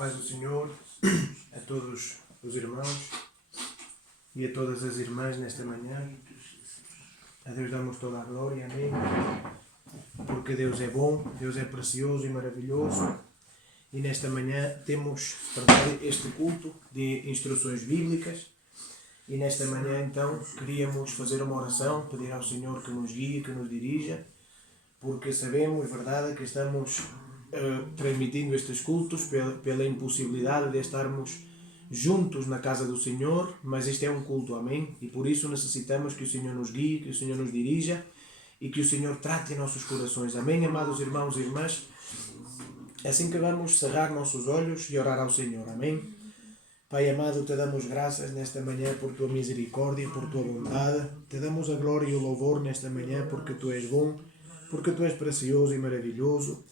paz do Senhor a todos os irmãos e a todas as irmãs nesta manhã. A Deus damos toda a glória, amém. Porque Deus é bom, Deus é precioso e maravilhoso. E nesta manhã temos este culto de instruções bíblicas. E nesta manhã então queríamos fazer uma oração, pedir ao Senhor que nos guie, que nos dirija, porque sabemos, verdade, que estamos transmitindo estes cultos pela impossibilidade de estarmos juntos na casa do Senhor, mas este é um culto, amém? E por isso necessitamos que o Senhor nos guie, que o Senhor nos dirija e que o Senhor trate nossos corações, amém, amados irmãos e irmãs? Assim que vamos cerrar nossos olhos e orar ao Senhor, amém? Pai amado, te damos graças nesta manhã por tua misericórdia, por tua bondade. Te damos a glória e o louvor nesta manhã porque tu és bom, porque tu és precioso e maravilhoso.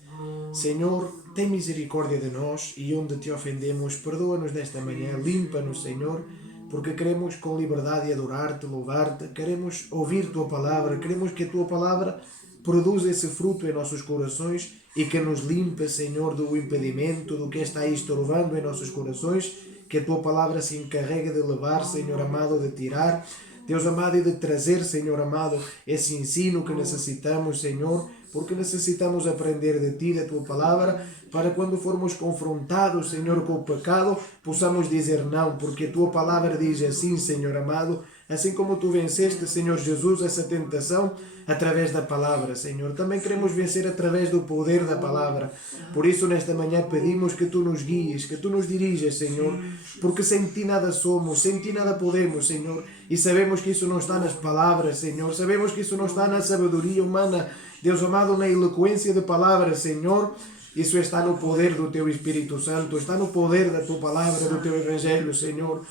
Senhor, tem misericórdia de nós e onde te ofendemos, perdoa-nos nesta manhã, limpa-nos, Senhor, porque queremos com liberdade adorar-te, louvar-te, queremos ouvir tua palavra, queremos que a tua palavra produza esse fruto em nossos corações e que nos limpe, Senhor, do impedimento, do que está aí estourando em nossos corações, que a tua palavra se encarregue de levar, Senhor amado, de tirar, Deus amado, e de trazer, Senhor amado, esse ensino que necessitamos, Senhor, porque necessitamos aprender de Ti, da Tua Palavra, para quando formos confrontados, Senhor, com o pecado, possamos dizer não, porque a Tua Palavra diz assim, Senhor amado, assim como Tu venceste, Senhor Jesus, essa tentação, através da Palavra, Senhor. Também queremos vencer através do poder da Palavra. Por isso, nesta manhã, pedimos que Tu nos guies, que Tu nos dirijas, Senhor, porque sem Ti nada somos, sem Ti nada podemos, Senhor, e sabemos que isso não está nas palavras, Senhor, sabemos que isso não está na sabedoria humana, Deus amado, na eloquência de palavras, Senhor, isso está no poder do Teu Espírito Santo, está no poder da Tua Palavra, do Teu Evangelho, Senhor.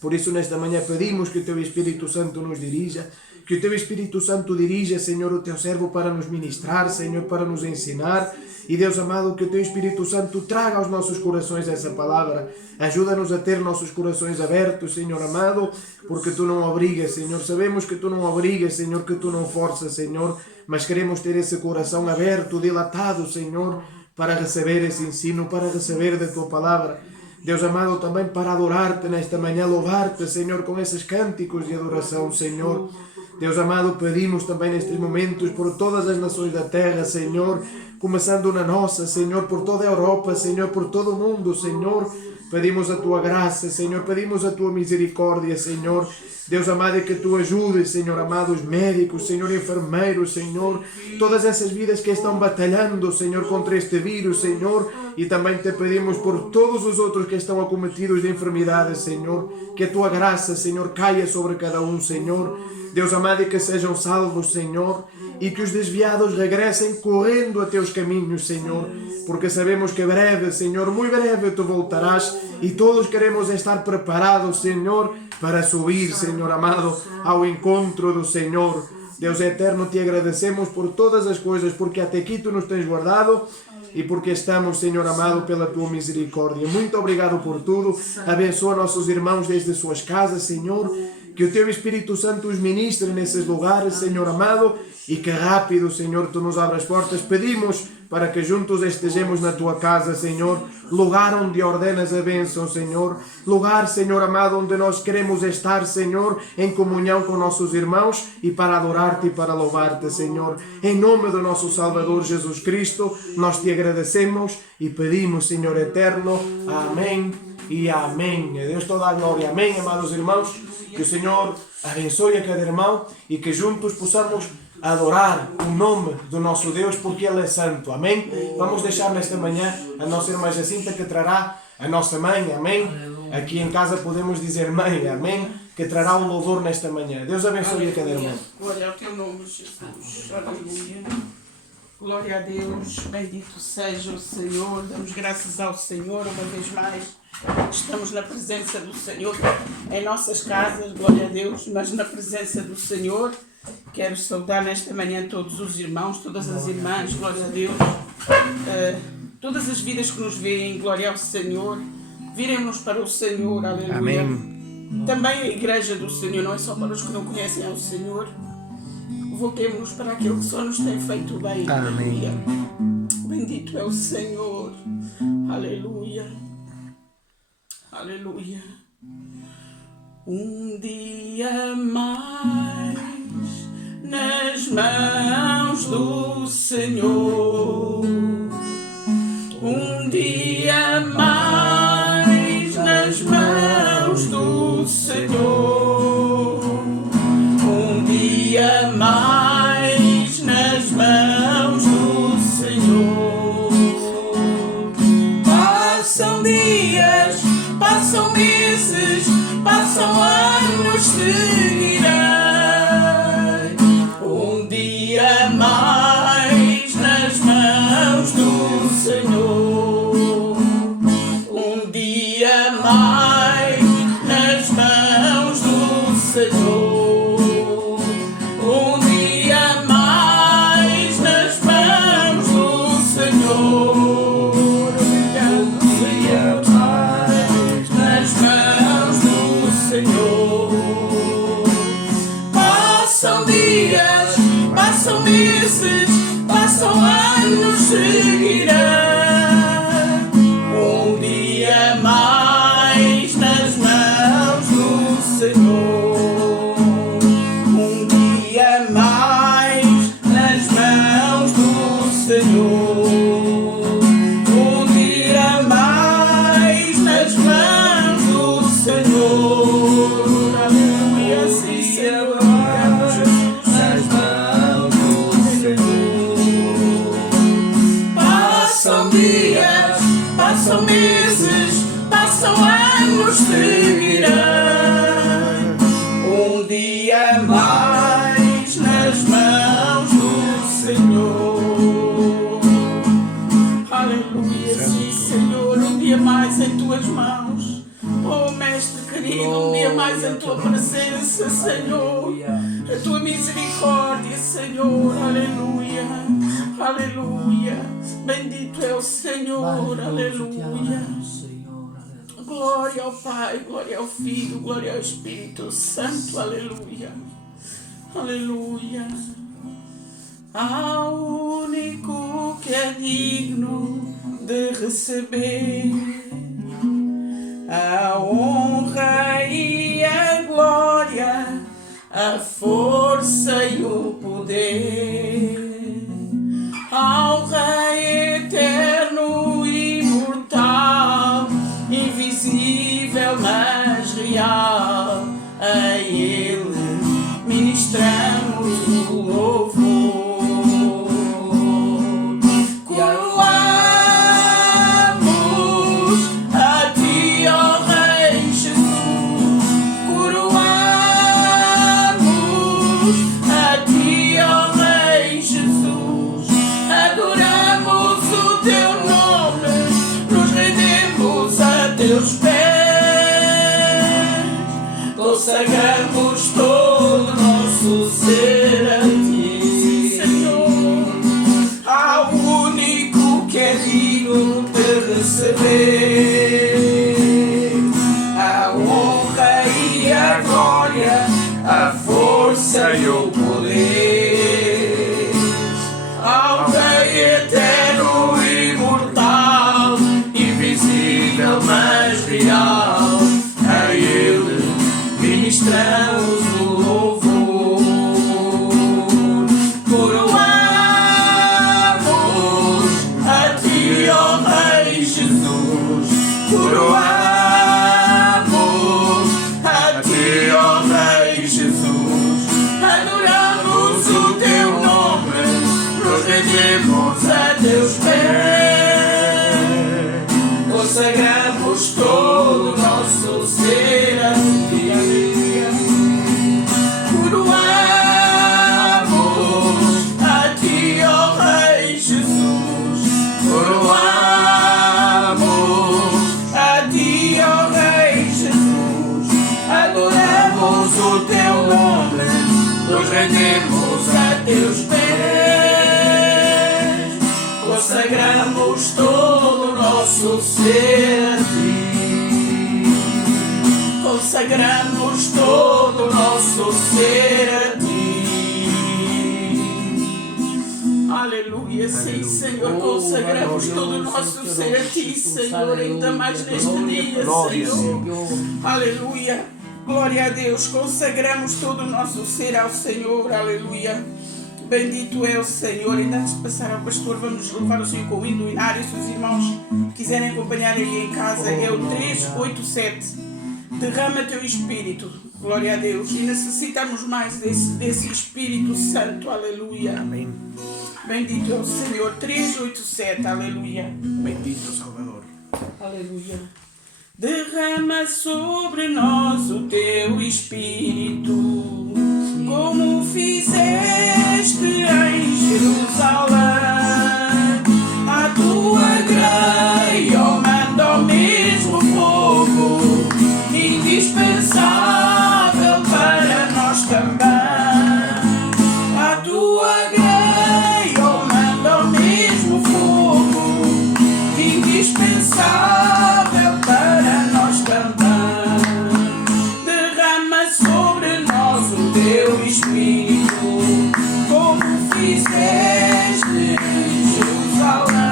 Por isso, nesta manhã, pedimos que o Teu Espírito Santo nos dirija, que o Teu Espírito Santo dirija, Senhor, o Teu servo para nos ministrar, Senhor, para nos ensinar. E, Deus amado, que o Teu Espírito Santo traga aos nossos corações essa palavra. Ajuda-nos a ter nossos corações abertos, Senhor amado, porque Tu não obrigas, Senhor. Sabemos que Tu não obrigas, Senhor, que Tu não forças, Senhor, mas queremos ter esse coração aberto, dilatado, Senhor, para receber esse ensino, para receber da Tua palavra. Deus amado, também para adorar-te nesta manhã, louvar-te, Senhor, com esses cânticos de adoração, Senhor. Deus amado, pedimos também nestes momentos por todas as nações da terra, Senhor, começando na nossa, Senhor, por toda a Europa, Senhor, por todo o mundo, Senhor. Pedimos a Tua graça, Senhor, pedimos a Tua misericórdia, Senhor. Deus amado, é que Tu ajudes, Senhor amado, os médicos, Senhor, enfermeiros, Senhor, todas essas vidas que estão batalhando, Senhor, contra este vírus, Senhor, e também Te pedimos por todos os outros que estão acometidos de enfermidades, Senhor, que a Tua graça, Senhor, caia sobre cada um, Senhor. Deus amado, e que sejam salvos, Senhor, e que os desviados regressem correndo a Teus caminhos, Senhor, porque sabemos que breve, Senhor, muito breve Tu voltarás e todos queremos estar preparados, Senhor, para subir, Senhor amado, ao encontro do Senhor. Deus eterno, Te agradecemos por todas as coisas, porque até aqui Tu nos tens guardado e porque estamos, Senhor amado, pela Tua misericórdia. Muito obrigado por tudo. Abençoa nossos irmãos desde suas casas, Senhor. Que o Teu Espírito Santo os ministre nesses lugares, Senhor amado, e que rápido, Senhor, Tu nos abras portas. Pedimos para que juntos estejamos na Tua casa, Senhor, lugar onde ordenas a bênção, Senhor, lugar, Senhor amado, onde nós queremos estar, Senhor, em comunhão com nossos irmãos e para adorar-Te e para louvar-Te, Senhor. Em nome do nosso Salvador Jesus Cristo, nós Te agradecemos e pedimos, Senhor eterno, amém e amém. A Deus toda a glória, amém, amados irmãos. Que o Senhor abençoe a cada irmão e que juntos possamos adorar o nome do nosso Deus, porque Ele é santo, amém? Vamos deixar nesta manhã a nossa irmã Jacinta que trará a nossa mãe, amém? Aqui em casa podemos dizer mãe, amém? Que trará o louvor nesta manhã. Deus abençoe a cada irmão. Glória ao Teu nome, Jesus. Aleluia. Glória a Deus. Bendito seja o Senhor. Damos graças ao Senhor uma vez mais. Estamos na presença do Senhor em nossas casas, glória a Deus, mas na presença do Senhor. Quero saudar nesta manhã todos os irmãos, todas as irmãs, glória a Deus, todas as vidas que nos veem, glória ao Senhor, virem-nos para o Senhor, aleluia. Amém. Também a igreja do Senhor, não é só para os que não conhecem ao Senhor, voltemos para aquilo que só nos tem feito bem, aleluia. bendito é o Senhor. Aleluia, aleluia. Um dia mais nas mãos do Senhor. Um dia mais nas mãos do Senhor. Um dia mais nas mãos do Senhor. Passam dias, passam meses, passam anos, seguirei. Um dia mais nas mãos do Senhor. Um dia mais nas mãos do Senhor. Um dia mais nas mãos do Senhor. Um dia mais nas mãos do Senhor. Passam dias, passam meses, passam anos, seguirei. Um dia mais nas mãos do Senhor. Um dia mais nas mãos do Senhor. Um dia mais nas mãos do Senhor. Aleluia, sim, Senhor. Nas mãos do Senhor. Passam dias, passam meses, passam anos, seguirei. Um dia mais nas mãos do Senhor. Aleluia, sim, Senhor. Um dia mais em tuas mãos. Oh, Mestre querido, um dia mais em tua presença, Senhor. A tua misericórdia, Senhor. Aleluia, aleluia. Bendito é o Senhor, aleluia. Glória ao Pai, glória ao Filho, glória ao Espírito Santo, aleluia, aleluia. Ao único que é digno de receber a honra e a glória, a força e o poder, ao Rei eterno e imortal, invisível mas real, a Ele ministramos o louvor. Coroamos a Ti, ó Rei Jesus. Coroamos a Ti, ó Rei Jesus. Adoramos o Teu nome, nos rendemos a Teus pés. Consagramos todo o nosso ser a Ti, Senhor, ao único que é digno de receber a honra e a glória, a força e o poder, ao Rei eterno e imortal, invisível mas real, a Ele ministramos o louvor. Coroamos a Ti, ó Rei Jesus. Coroamos a Ti, ó Rei Jesus. Adoramos o Teu nome, nos rendemos a Teus pés. Consagramos todo o nosso ser a Ti. Coroamos a Ti, ó Rei Jesus. Coroamos a Ti, ó Rei Jesus. Adoramos o Teu nome, nos rendemos a Teus pés. Consagramos todo o nosso ser a Ti. Consagramos todo o nosso ser a Ti. Aleluia, sim, Senhor, consagramos todo o nosso ser a Ti, Senhor, ainda mais neste dia, Senhor. Aleluia, glória a Deus, consagramos todo o nosso ser ao Senhor, aleluia. Bendito é o Senhor. Ainda antes de passar ao pastor, vamos louvar o Senhor com o hino do inário. Se os irmãos quiserem acompanhar aí em casa, é o 387. Derrama teu Espírito, glória a Deus. E necessitamos mais desse Espírito Santo, aleluia. Amém. Bendito é o Senhor. 387, aleluia. Bendito o Salvador. Aleluia. Derrama sobre nós o teu Espírito, como fizeste em Jerusalém. A tua graça, ó, manda o mesmo fogo, indispensável para nós também. A tua graça, ó, manda o mesmo fogo, indispensável para nós também. Derrama sobre nós o teu Espírito, como fizeste em Jerusalém.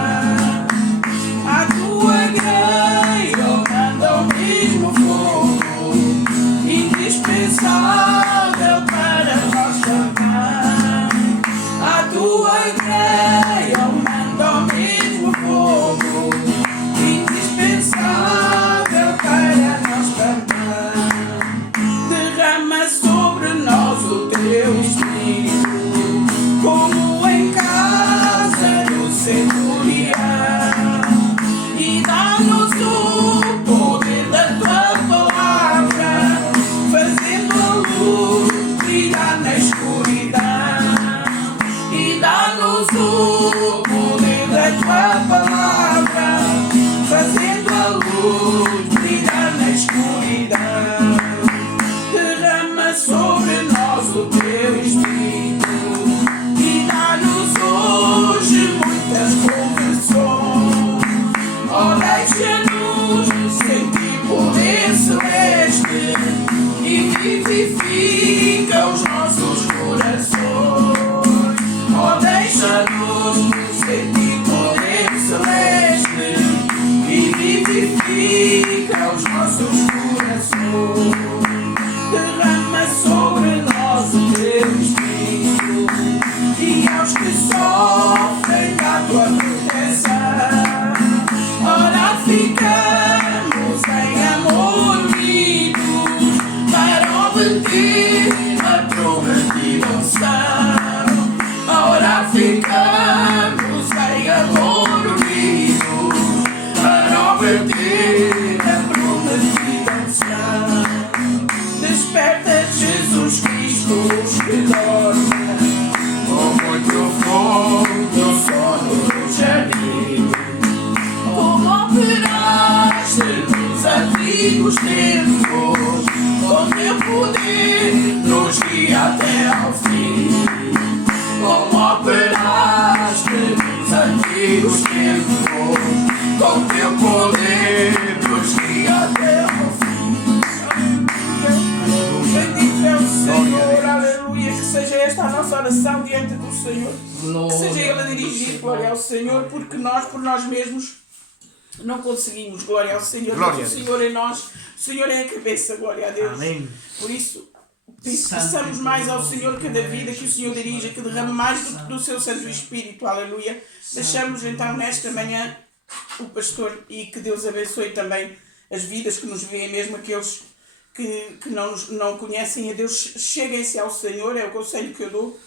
A tua graça, ó, manda o mesmo fogo, indispensável para nós também. A tua graça, ó, manda o mesmo fogo, indispensável para nós também. Derrama sobre nós o teu Espírito, como em casa do centurião, e dá-nos o poder da tua palavra, fazendo a luz brilhar na escuridão. E dá-nos o poder da tua palavra, fazendo a luz brilhar na escuridão. Derrama sobre nós o teu Espírito e dá-nos hoje muitas conversões. Oh, deixa-nos sentir poder celeste e vivifica os nossos corações. Oh, deixa-nos sentir poder celeste e vivifica os nossos corações. Derrama sobre nós o teu Espírito e aos que sofrem a tua proteção. Ora, ficamos em amor unidos para obter a prometida unção. Ora, ficamos em amor unidos para obter a prometida unção. Desperta, Jesus Cristo, os que dormem, com muito profundo sono do jardim. Como operaste nos antigos tempos, com teu poder nos guia até ao fim. Como operaste nos antigos tempos, com teu poder nos guia até ao fim. Bendito é o Senhor, aleluia. Que seja esta a nossa oração diante do Senhor. Que seja Ele a dirigir, glória ao Senhor, porque nós, por nós mesmos, não conseguimos, glória ao Senhor. Glória Mas o Senhor é nós, o Senhor é a cabeça, glória a Deus. Amém. Por isso, peçamos mais ao Senhor cada vida que o Senhor dirija, que derrame mais do seu Santo Espírito, aleluia. Deixamos então nesta manhã o pastor e que Deus abençoe também as vidas que nos veem, mesmo aqueles que não conhecem a Deus. Cheguem-se ao Senhor, é o conselho que eu dou,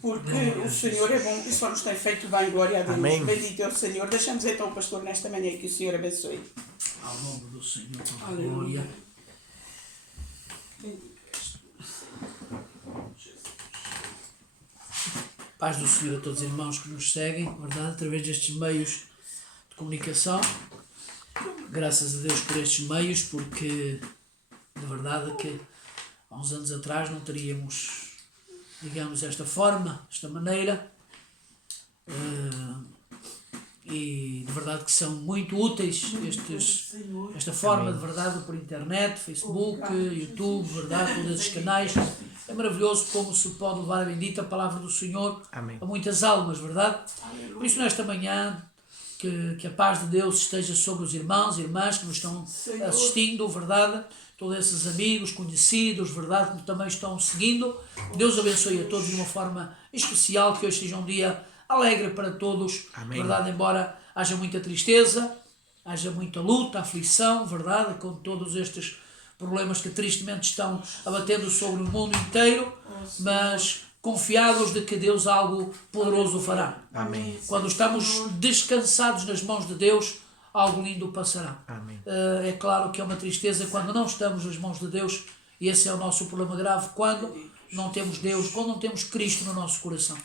porque o Senhor é bom e só nos tem feito bem, glória a Deus. Amém. Bendito é o Senhor. Deixamos então o pastor nesta manhã e que o Senhor abençoe. Ao nome do Senhor, toda a Aleluia. glória. Bendito és tu, Senhor Jesus. Paz do Senhor a todos os irmãos que nos seguem, verdade, através destes meios de comunicação. Graças a Deus por estes meios, porque de verdade que há uns anos atrás não teríamos, digamos, esta forma, esta maneira. E de verdade que são muito úteis esta forma, de verdade, por internet, Facebook, YouTube, verdade, todos esses canais. maravilhoso como se pode levar a bendita palavra do Senhor Amém. a muitas almas, verdade? Por isso, nesta manhã, que a paz de Deus esteja sobre os irmãos e irmãs que nos estão assistindo, verdade? Todos esses amigos, conhecidos, verdade? Que também estão seguindo. Deus abençoe a todos de uma forma especial, que hoje seja um dia alegre para todos, Amém. verdade? Embora haja muita tristeza, haja muita luta, aflição, verdade? Com todos estes problemas que tristemente estão abatendo sobre o mundo inteiro, mas confiados de que Deus algo poderoso fará. Amém. Quando estamos descansados nas mãos de Deus, algo lindo passará. Amém. É claro que é uma tristeza quando não estamos nas mãos de Deus, e esse é o nosso problema grave, quando não temos Deus, quando não temos Cristo no nosso coração.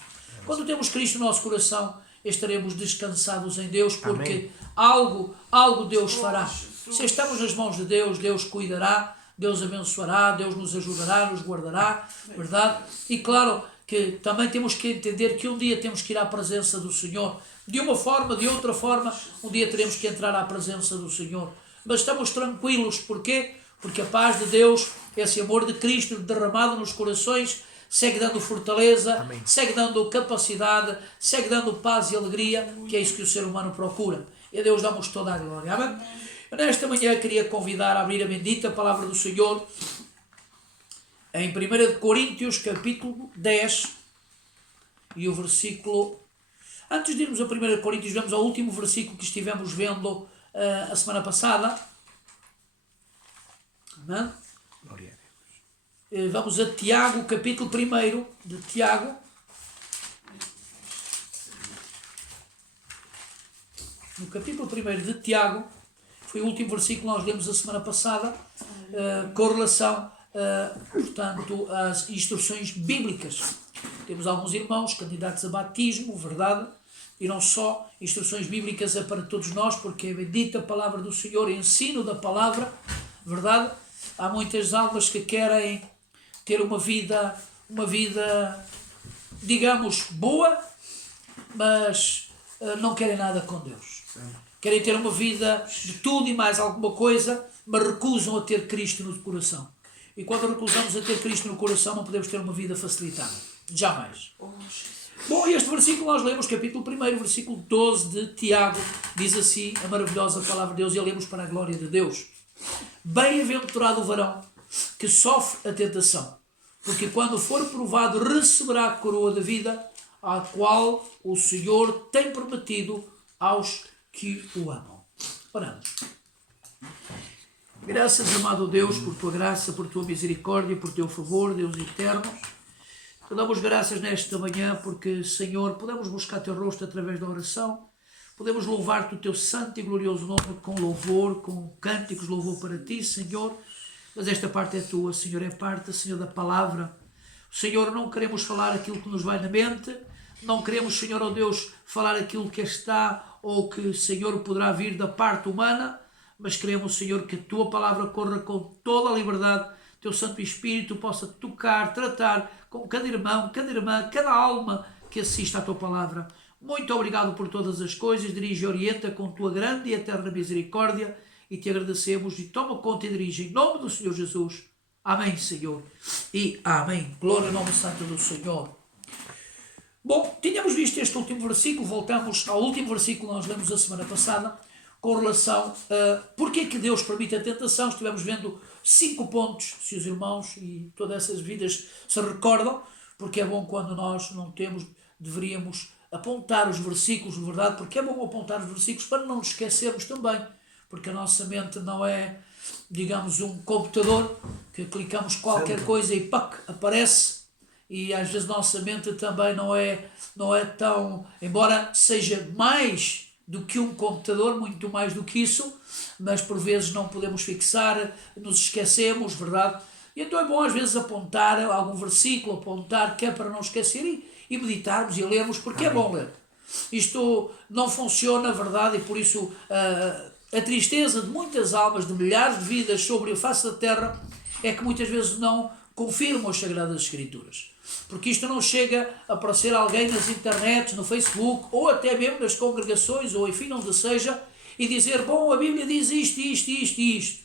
Quando temos Cristo no nosso coração, estaremos descansados em Deus, porque algo Deus fará. Se estamos nas mãos de Deus, Deus cuidará, Deus abençoará, Deus nos ajudará, nos guardará, verdade? E claro que também temos que entender que um dia temos que ir à presença do Senhor. De uma forma, de outra forma, um dia teremos que entrar à presença do Senhor. Mas estamos tranquilos, porquê? Porque a paz de Deus, esse amor de Cristo derramado nos corações, segue dando fortaleza, Amém. segue dando capacidade, segue dando paz e alegria, que é isso que o ser humano procura. E a Deus damos toda a glória. Amém? Nesta manhã queria convidar a abrir a bendita palavra do Senhor em 1 Coríntios capítulo 10 e o versículo... Antes de irmos a 1 Coríntios, vamos ao último versículo que estivemos vendo a semana passada. Amém? Glória a Deus. Vamos a Tiago, capítulo 1 de Tiago. No capítulo 1 de Tiago, foi o último versículo que nós lemos a semana passada, com relação, portanto, às instruções bíblicas. Temos alguns irmãos candidatos a batismo, verdade? E não só, instruções bíblicas é para todos nós, porque é bendita a palavra do Senhor, ensino da palavra, verdade? Há muitas almas que querem ter uma vida, digamos, boa, mas não querem nada com Deus. Querem ter uma vida de tudo e mais alguma coisa, mas recusam a ter Cristo no coração. E quando recusamos a ter Cristo no coração, não podemos ter uma vida facilitada. Jamais. Bom, este versículo nós lemos, capítulo 1, versículo 12 de Tiago, diz assim, a maravilhosa palavra de Deus, e lemos para a glória de Deus. Bem-aventurado o varão que sofre a tentação, porque quando for provado receberá a coroa da vida, a qual o Senhor tem prometido aos que o amam. Oramos. Graças, amado Deus, por tua graça, por tua misericórdia, por teu favor, Deus eterno. Te damos graças nesta manhã porque, Senhor, podemos buscar teu rosto através da oração, podemos louvar-te o teu santo e glorioso nome com louvor, com cânticos de louvor para ti, Senhor. Mas esta parte é tua, Senhor, é parte, Senhor, da palavra. Senhor, não queremos falar aquilo que nos vai na mente, não queremos, Senhor, ó Deus, falar aquilo que está ou que, Senhor, poderá vir da parte humana, mas queremos, Senhor, que a tua palavra corra com toda a liberdade, teu Santo Espírito possa tocar, tratar com cada irmão, cada irmã, cada alma que assista à tua palavra. Muito obrigado por todas as coisas, dirige e orienta com tua grande e eterna misericórdia e te agradecemos e toma conta e dirige em nome do Senhor Jesus. Amém, Senhor, e amém. Glória ao nome santo do Senhor. Bom, tínhamos visto este último versículo, voltamos ao último versículo que nós lemos a semana passada, com relação a porque é que Deus permite a tentação. Estivemos vendo 5 pontos, se os irmãos e todas essas vidas se recordam, porque é bom quando nós não temos, deveríamos apontar os versículos de verdade, porque é bom apontar os versículos para não nos esquecermos também, porque a nossa mente não é, digamos, um computador que clicamos qualquer coisa e pac, aparece. E às vezes a nossa mente também não é tão, embora seja mais do que um computador, muito mais do que isso, mas por vezes não podemos fixar, nos esquecemos, verdade? E então é bom às vezes apontar algum versículo, apontar, que é para não esquecer e meditarmos e lermos, porque é bom ler. Isto não funciona, verdade, e por isso a tristeza de muitas almas, de milhares de vidas sobre a face da terra, é que muitas vezes não confirmam as Sagradas Escrituras. Porque isto não chega a aparecer alguém nas internets, no Facebook, ou até mesmo nas congregações, ou enfim, onde seja, e dizer, bom, a Bíblia diz isto, isto, isto e isto.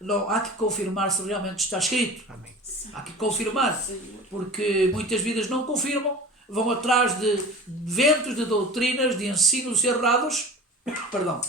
Não, há que confirmar se realmente está escrito. Amém. Há que confirmar, porque muitas vidas não confirmam, vão atrás de ventos, de doutrinas, de ensinos errados, perdão,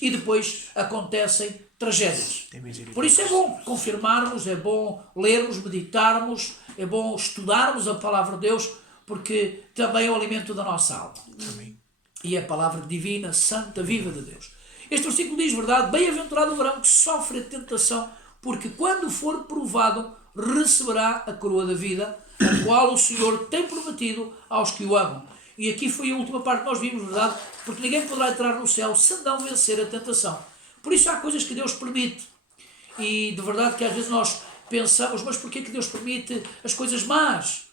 e depois acontecem tragédias. Tem misericórdia. Por isso é bom confirmarmos, é bom lermos, meditarmos, é bom estudarmos a palavra de Deus, porque também é o alimento da nossa alma. Amém. E é a palavra divina, santa, viva de Deus. Este versículo diz, verdade, bem-aventurado o varão que sofre a tentação, porque quando for provado, receberá a coroa da vida, a qual o Senhor tem prometido aos que o amam. E aqui foi a última parte que nós vimos, verdade? Porque ninguém poderá entrar no céu se não vencer a tentação. Por isso há coisas que Deus permite. E de verdade que às vezes nós pensamos, mas porquê que Deus permite as coisas más?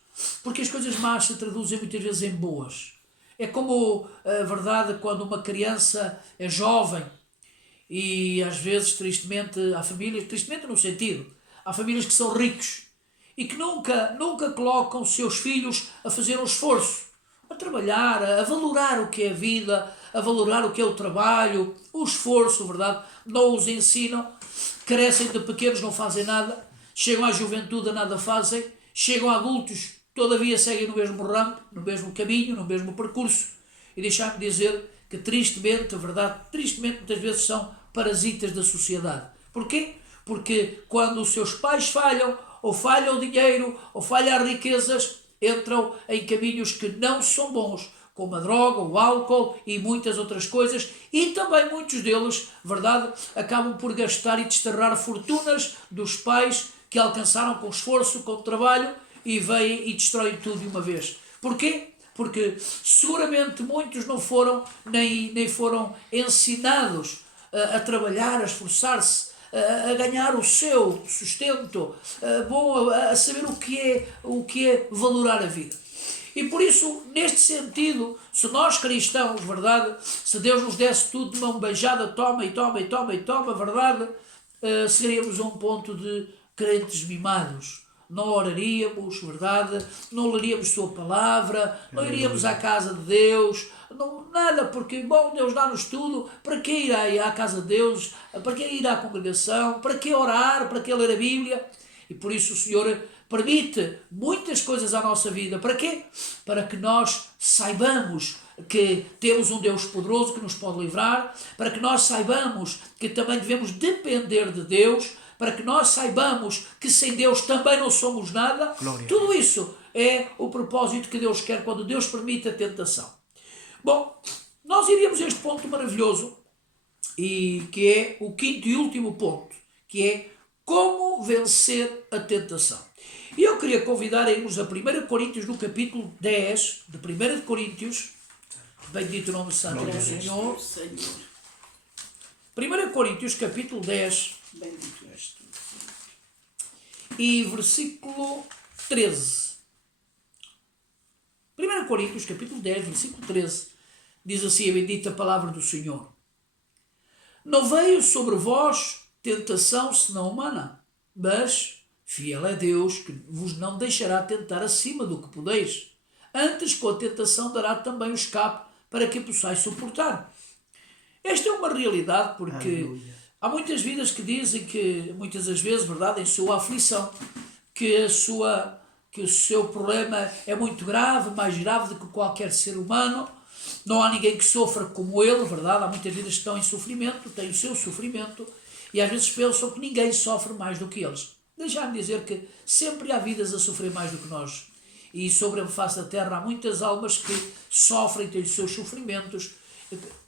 Porque as coisas más se traduzem muitas vezes em boas. É como a verdade quando uma criança é jovem e às vezes tristemente há famílias, tristemente no sentido, há famílias que são ricos e que nunca colocam seus filhos a fazer um esforço, a trabalhar, a valorar o que é a vida, a valorar o que é o trabalho, o esforço, verdade? Não os ensinam, crescem de pequenos, não fazem nada, chegam à juventude, nada fazem, chegam a adultos, todavia seguem no mesmo ramo, no mesmo caminho, no mesmo percurso. E deixar-me dizer que tristemente, a verdade, tristemente muitas vezes são parasitas da sociedade. Porquê? Porque quando os seus pais falham, ou falha o dinheiro, ou falha as riquezas, entram em caminhos que não são bons, como a droga, o álcool e muitas outras coisas, e também muitos deles, verdade, acabam por gastar e desterrar fortunas dos pais que alcançaram com esforço, com trabalho, e vêm e destroem tudo de uma vez. Porquê? Porque seguramente muitos não foram, nem foram ensinados a trabalhar, a esforçar-se, a ganhar o seu sustento, a saber o que é valorar a vida. E por isso, neste sentido, se nós cristãos, verdade, se Deus nos desse tudo de mão beijada, toma e toma e toma e toma, verdade, seríamos a um ponto de crentes mimados. Não oraríamos, verdade, não leríamos sua palavra, não iríamos à casa de Deus, não, nada, porque, bom, Deus dá-nos tudo, para que ir à casa de Deus, para que ir à congregação, para que orar, para que ler a Bíblia? E por isso o Senhor permite muitas coisas à nossa vida. Para quê? Para que nós saibamos que temos um Deus poderoso que nos pode livrar, para que nós saibamos que também devemos depender de Deus, para que nós saibamos que sem Deus também não somos nada. Glória. Tudo isso é o propósito que Deus quer quando Deus permite a tentação. Bom, nós iríamos a este ponto maravilhoso, e que é o quinto e último ponto, que é como vencer a tentação. E eu queria convidar a irmos a 1 Coríntios, no capítulo 10, de 1 Coríntios, bendito o nome santo do Senhor. 1 Coríntios, capítulo 10, Bendito és tu. e versículo 13. 1 Coríntios, capítulo 10, versículo 13, diz assim a bendita palavra do Senhor. Não veio sobre vós tentação senão humana, mas fiel é Deus que vos não deixará tentar acima do que podeis. Antes, com a tentação, dará também o escape para que possais suportar. Esta é uma realidade porque Aleluia. há muitas vidas que dizem que, muitas das vezes, verdade, em sua aflição, que o seu problema é muito grave, mais grave do que qualquer ser humano. Não há ninguém que sofra como ele, verdade? Há muitas vidas que estão em sofrimento, têm o seu sofrimento, e às vezes pensam que ninguém sofre mais do que eles. Deixar-me dizer que sempre há vidas a sofrer mais do que nós. E sobre a face da terra há muitas almas que sofrem, têm os seus sofrimentos.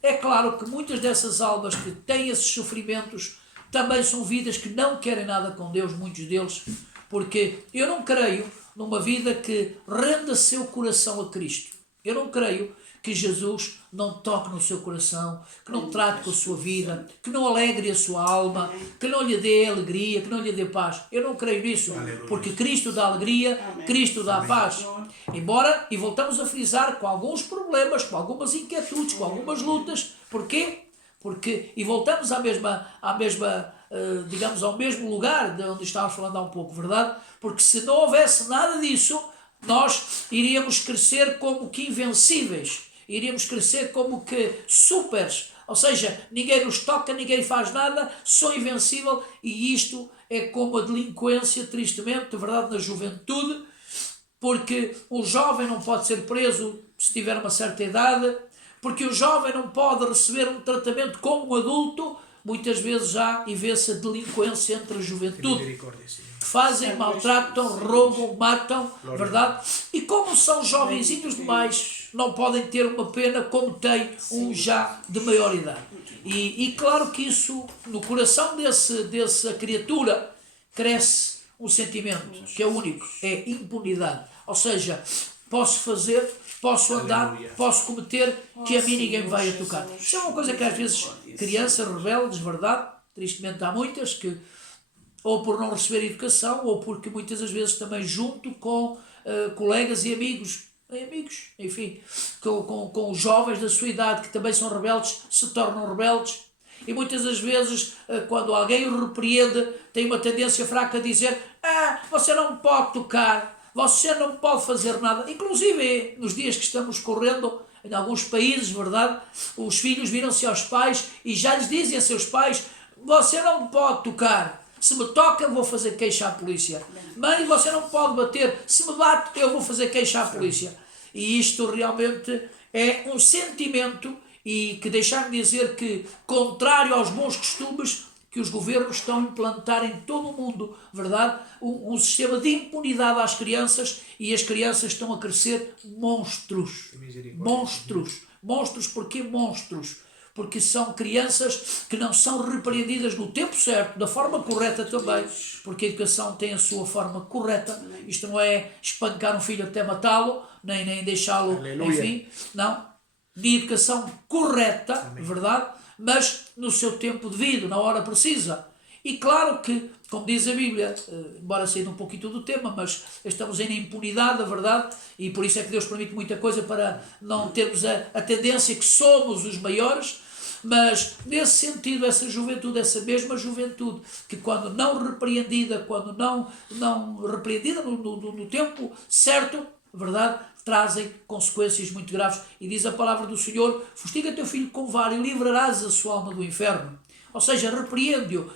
É claro que muitas dessas almas que têm esses sofrimentos também são vidas que não querem nada com Deus, muitos deles, porque eu não creio numa vida que renda seu coração a Cristo. Eu não creio que Jesus não toque no seu coração, que não trate com a sua vida, que não alegre a sua alma, que não lhe dê alegria, que não lhe dê paz. Eu não creio nisso, porque Cristo dá alegria, Cristo dá paz. Embora, e voltamos a frisar, com alguns problemas, com algumas inquietudes, com algumas lutas. Porquê? Porque, e voltamos digamos, ao mesmo lugar de onde estávamos falando há um pouco, verdade? Porque se não houvesse nada disso, nós iríamos crescer como que invencíveis, iríamos crescer como que supers Ou seja, ninguém nos toca, ninguém faz nada, sou invencível, e isto é como a delinquência, tristemente, de verdade, na juventude, porque o jovem não pode ser preso se tiver uma certa idade, porque o jovem não pode receber um tratamento como um adulto, muitas vezes já e vê-se a delinquência entre a juventude, Misericórdia, Senhor. que fazem, maltratam, roubam, matam, verdade? E como são jovenzinhos demais, não podem ter uma pena como tem um já de maior idade. E claro que isso, no coração dessa criatura, cresce um sentimento que é único, é impunidade. Ou seja, posso fazer, posso andar, Aleluia. posso cometer, que a mim ninguém vai a tocar. Isso é uma coisa que às vezes crianças rebeldes, verdade? Tristemente há muitas que, ou por não receber educação, ou porque muitas das vezes também junto com colegas e amigos, enfim, com os jovens da sua idade que também são rebeldes, se tornam rebeldes. E muitas das vezes, quando alguém o repreende, tem uma tendência fraca a dizer: você não pode tocar, você não pode fazer nada. Inclusive, nos dias que estamos correndo, em alguns países, verdade, os filhos viram-se aos pais e já lhes dizem a seus pais: você não pode tocar. Se me toca, vou fazer queixa à polícia. Mãe, você não pode bater. Se me bate, eu vou fazer queixa à polícia. E isto realmente é um sentimento, e que deixar-me dizer que, contrário aos bons costumes que os governos estão a implantar em todo o mundo, verdade? Um sistema de impunidade às crianças, e as crianças estão a crescer monstros. Monstros. Monstros, porquê monstros? Porque são crianças que não são repreendidas no tempo certo, da forma correta também, porque a educação tem a sua forma correta. Isto não é espancar um filho até matá-lo, nem deixá-lo, Aleluia. enfim, não. De educação correta, Amém. verdade? Mas no seu tempo devido, na hora precisa. E claro que, como diz a Bíblia, embora seja um pouquinho do tema, mas estamos em impunidade, a verdade, e por isso é que Deus permite muita coisa para não termos a tendência que somos os maiores. Mas nesse sentido, essa juventude, essa mesma juventude, que quando não repreendida, quando não repreendida no tempo certo, verdade, trazem consequências muito graves. E diz a palavra do Senhor: fustiga teu filho com vara e livrarás a sua alma do inferno. Ou seja, repreende-o.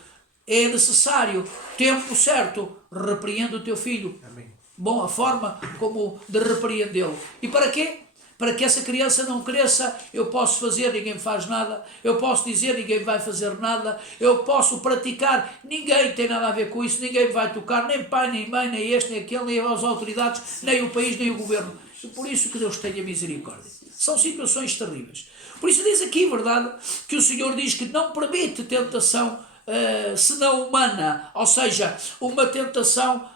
É necessário, tempo certo, repreende o teu filho. Amém. Bom, a forma como de repreendê-lo. E para quê? Para que essa criança não cresça. Eu posso fazer, ninguém faz nada. Eu posso dizer, ninguém vai fazer nada. Eu posso praticar, ninguém tem nada a ver com isso. Ninguém vai tocar, nem pai, nem mãe, nem este, nem aquele, nem as autoridades, nem o país, nem o governo. E por isso que Deus tenha misericórdia. São situações terríveis. Por isso diz aqui, verdade, que o Senhor diz que não permite tentação senão humana, ou seja, uma tentação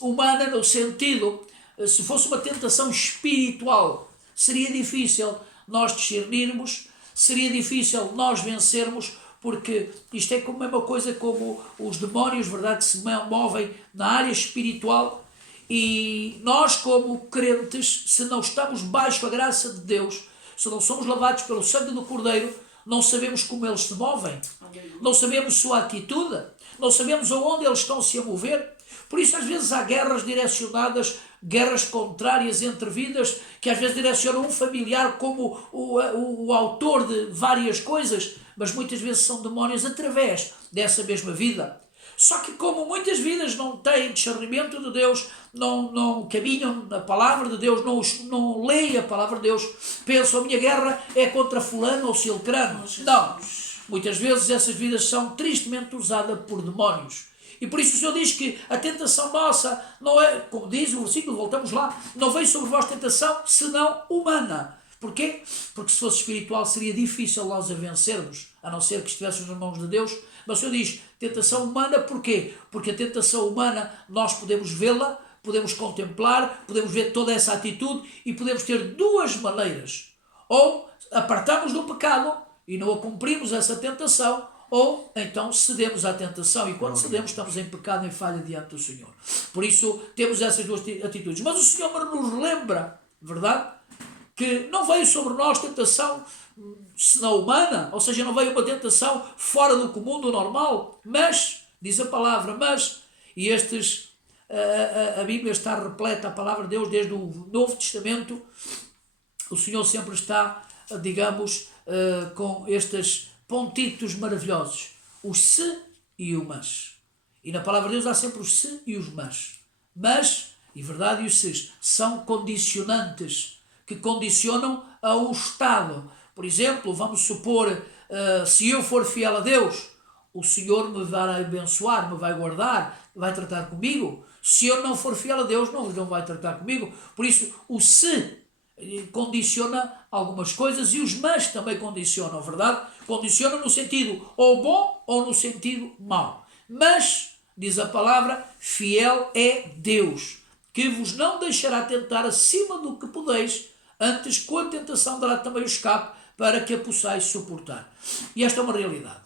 humana no sentido, se fosse uma tentação espiritual, seria difícil nós discernirmos, seria difícil nós vencermos, porque isto é como a mesma coisa como os demónios, verdade, que se movem na área espiritual, e nós como crentes, se não estamos baixo a graça de Deus, se não somos lavados pelo sangue do Cordeiro, não sabemos como eles se movem, não sabemos sua atitude, não sabemos aonde eles estão se a mover. Por isso às vezes há guerras direcionadas, guerras contrárias entre vidas, que às vezes direcionam um familiar como o autor de várias coisas, mas muitas vezes são demónios através dessa mesma vida. Só que como muitas vidas não têm discernimento de Deus, não caminham na palavra de Deus, não leem a palavra de Deus, pensam: a minha guerra é contra fulano ou silcrano. Não. Muitas vezes essas vidas são tristemente usadas por demónios. E por isso o Senhor diz que a tentação nossa não é, como diz o versículo, voltamos lá: não veio sobre vós tentação senão humana. Porquê? Porque se fosse espiritual seria difícil nós a vencermos, a não ser que estivéssemos nas mãos de Deus. Mas o Senhor diz tentação humana, porquê? Porque a tentação humana nós podemos vê-la, podemos contemplar, podemos ver toda essa atitude, e podemos ter duas maneiras: ou apartamos do pecado e não a cumprimos essa tentação, ou então cedemos à tentação, e quando cedemos estamos em pecado, em falha diante do Senhor. Por isso temos essas duas atitudes. Mas o Senhor nos lembra, verdade, que não veio sobre nós tentação senão humana, ou seja, não veio uma tentação fora do comum, do normal, mas, diz a palavra, e a Bíblia está repleta, a palavra de Deus, desde o Novo Testamento, o Senhor sempre está, digamos, com estes pontitos maravilhosos. O se e o mas. E na palavra de Deus há sempre os se e os mas. Mas, e verdade, e os ses são condicionantes que condicionam a um estado. Por exemplo, vamos supor, se eu for fiel a Deus, o Senhor me vai abençoar, me vai guardar, vai tratar comigo. Se eu não for fiel a Deus, não vai tratar comigo. Por isso, o se condiciona algumas coisas e os mas também condicionam, verdade? Condicionam no sentido ou bom ou no sentido mau. Mas, diz a palavra, fiel é Deus, que vos não deixará tentar acima do que podeis, antes com a tentação dará também o escape para que a possais suportar. E esta é uma realidade.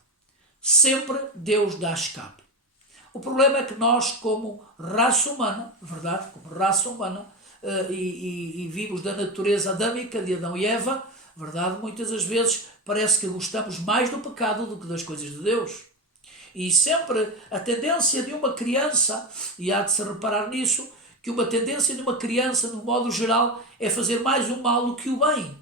Sempre Deus dá escape. O problema é que nós, como raça humana, verdade? Como raça humana, e vimos da natureza adâmica de Adão e Eva, verdade? Muitas das vezes parece que gostamos mais do pecado do que das coisas de Deus. E sempre a tendência de uma criança, e há de se reparar nisso, que uma tendência de uma criança, no modo geral, é fazer mais o mal do que o bem.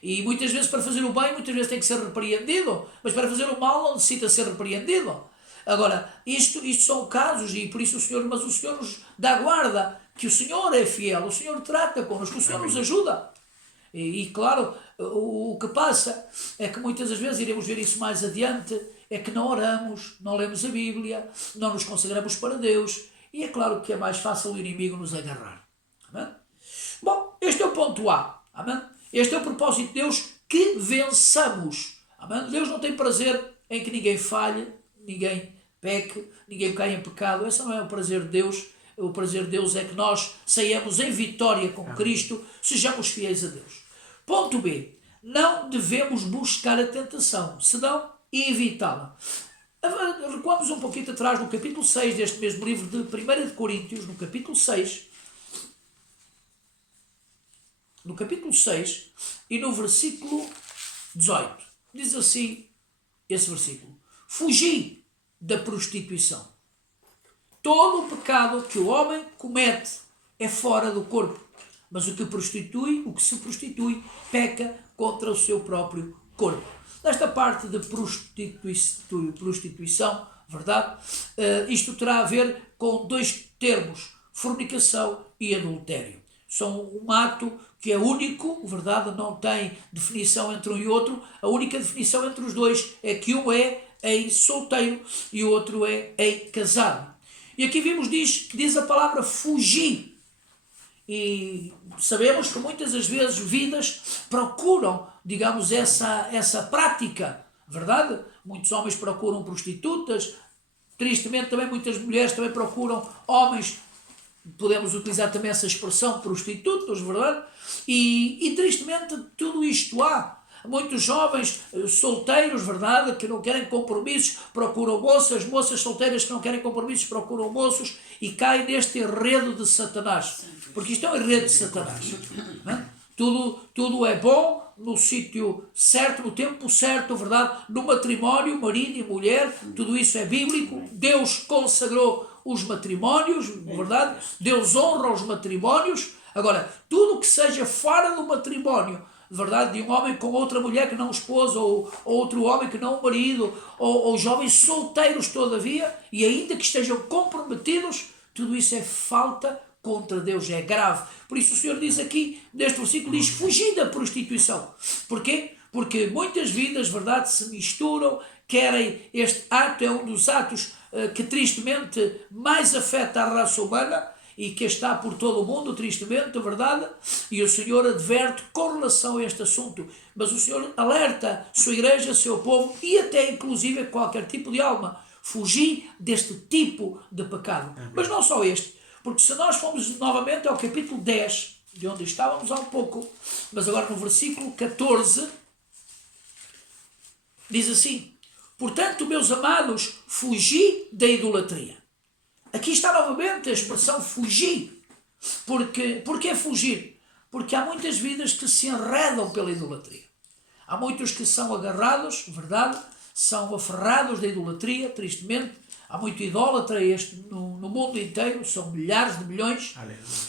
E muitas vezes para fazer o bem, muitas vezes tem que ser repreendido, mas para fazer o mal não necessita ser repreendido. Agora, isto são casos, e por isso o Senhor nos dá guarda, que o Senhor é fiel, o Senhor trata connosco, o Senhor nos ajuda. E claro, o que passa é que muitas das vezes, iremos ver isso mais adiante, é que não oramos, não lemos a Bíblia, não nos consagramos para Deus, e é claro que é mais fácil o inimigo nos agarrar. Amém? Bom, este é o ponto A. Amém? Este é o propósito de Deus, que vençamos. Amém? Deus não tem prazer em que ninguém falhe, ninguém peque, ninguém caia em pecado. Esse não é o prazer de Deus. O prazer de Deus é que nós saiamos em vitória com Cristo, sejamos fiéis a Deus. Ponto B. Não devemos buscar a tentação, senão evitá-la. Recuamos um pouquinho atrás, no capítulo 6 deste mesmo livro de 1 de Coríntios, no capítulo 6, e no versículo 18, diz assim esse versículo: fugi da prostituição. Todo o pecado que o homem comete é fora do corpo, mas o que se prostitui, peca contra o seu próprio corpo. Nesta parte de prostituição, verdade? Isto terá a ver com dois termos, fornicação e adultério. São um ato que é único, verdade? Não tem definição entre um e outro. A única definição entre os dois é que um é em solteiro e o outro é em casado. E aqui vimos, diz a palavra fugir. E sabemos que muitas das vezes vidas procuram, digamos, essa prática, verdade? Muitos homens procuram prostitutas, tristemente também muitas mulheres também procuram homens, podemos utilizar também essa expressão, prostitutas, verdade? E tristemente tudo isto há. Muitos jovens solteiros, verdade, que não querem compromissos, procuram moças solteiras que não querem compromissos, procuram moços e caem neste enredo de Satanás. Porque isto é um enredo de Satanás. Tudo é bom no sítio certo, no tempo certo, verdade? No matrimónio, marido e mulher, tudo isso é bíblico. Deus consagrou os matrimónios, verdade? Deus honra os matrimónios. Agora, tudo que seja fora do matrimónio, verdade, de um homem com outra mulher que não esposa, ou outro homem que não marido, ou jovens solteiros todavia, e ainda que estejam comprometidos, tudo isso é falta contra Deus, é grave. Por isso o Senhor diz aqui, neste versículo, diz, fugir da prostituição. Porquê? Porque muitas vidas, verdade, se misturam, querem, este ato é um dos atos que tristemente mais afeta a raça humana, e que está por todo o mundo, tristemente, verdade? E o Senhor adverte com relação a este assunto. Mas o Senhor alerta a sua igreja, seu povo, e até inclusive qualquer tipo de alma, fugir deste tipo de pecado. Mas não só este, porque se nós formos novamente ao capítulo 10, de onde estávamos há um pouco, mas agora no versículo 14, diz assim: portanto, meus amados, fugi da idolatria. Aqui está novamente a expressão fugir. Porquê fugir? Porque há muitas vidas que se enredam pela idolatria. Há muitos que são agarrados, verdade? São aferrados da idolatria, tristemente. Há muito idólatra no mundo inteiro, são milhares de milhões.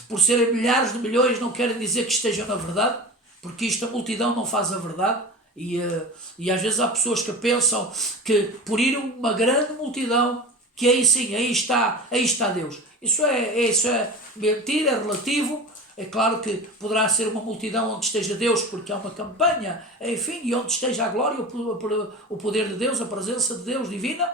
Por serem milhares de milhões não querem dizer que estejam na verdade, porque isto a multidão não faz a verdade. E às vezes há pessoas que pensam que por ir uma grande multidão, que aí sim, aí está Deus. Isso é mentira, é relativo. É claro que poderá ser uma multidão onde esteja Deus, porque há uma campanha, enfim, e onde esteja a glória, o poder de Deus, a presença de Deus divina.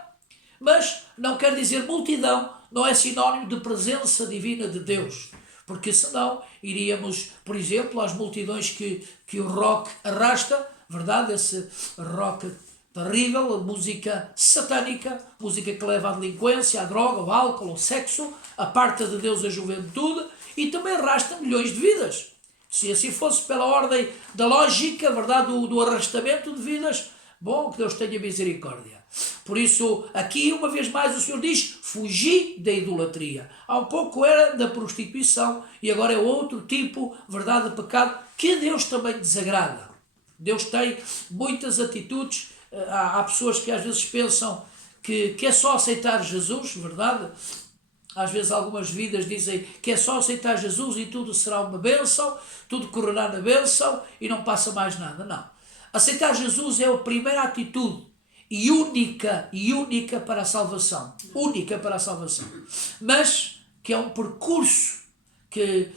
Mas não quer dizer multidão, não é sinónimo de presença divina de Deus. Porque senão iríamos, por exemplo, às multidões que o rock arrasta, verdade? Esse rock terrível, música satânica, música que leva à delinquência, à droga, ao álcool, ao sexo, aparta de Deus a juventude e também arrasta milhões de vidas. Se assim fosse pela ordem da lógica, verdade, do arrastamento de vidas, bom, que Deus tenha misericórdia. Por isso, aqui uma vez mais o Senhor diz, fugi da idolatria. Há um pouco era da prostituição e agora é outro tipo, verdade, de pecado que Deus também desagrada. Deus tem muitas atitudes. Há pessoas que às vezes pensam que é só aceitar Jesus, verdade? Às vezes algumas vidas dizem que é só aceitar Jesus e tudo será uma bênção, tudo correrá na bênção e não passa mais nada. Não. Aceitar Jesus é a primeira atitude e única para a salvação. Única para a salvação. Mas que é um percurso que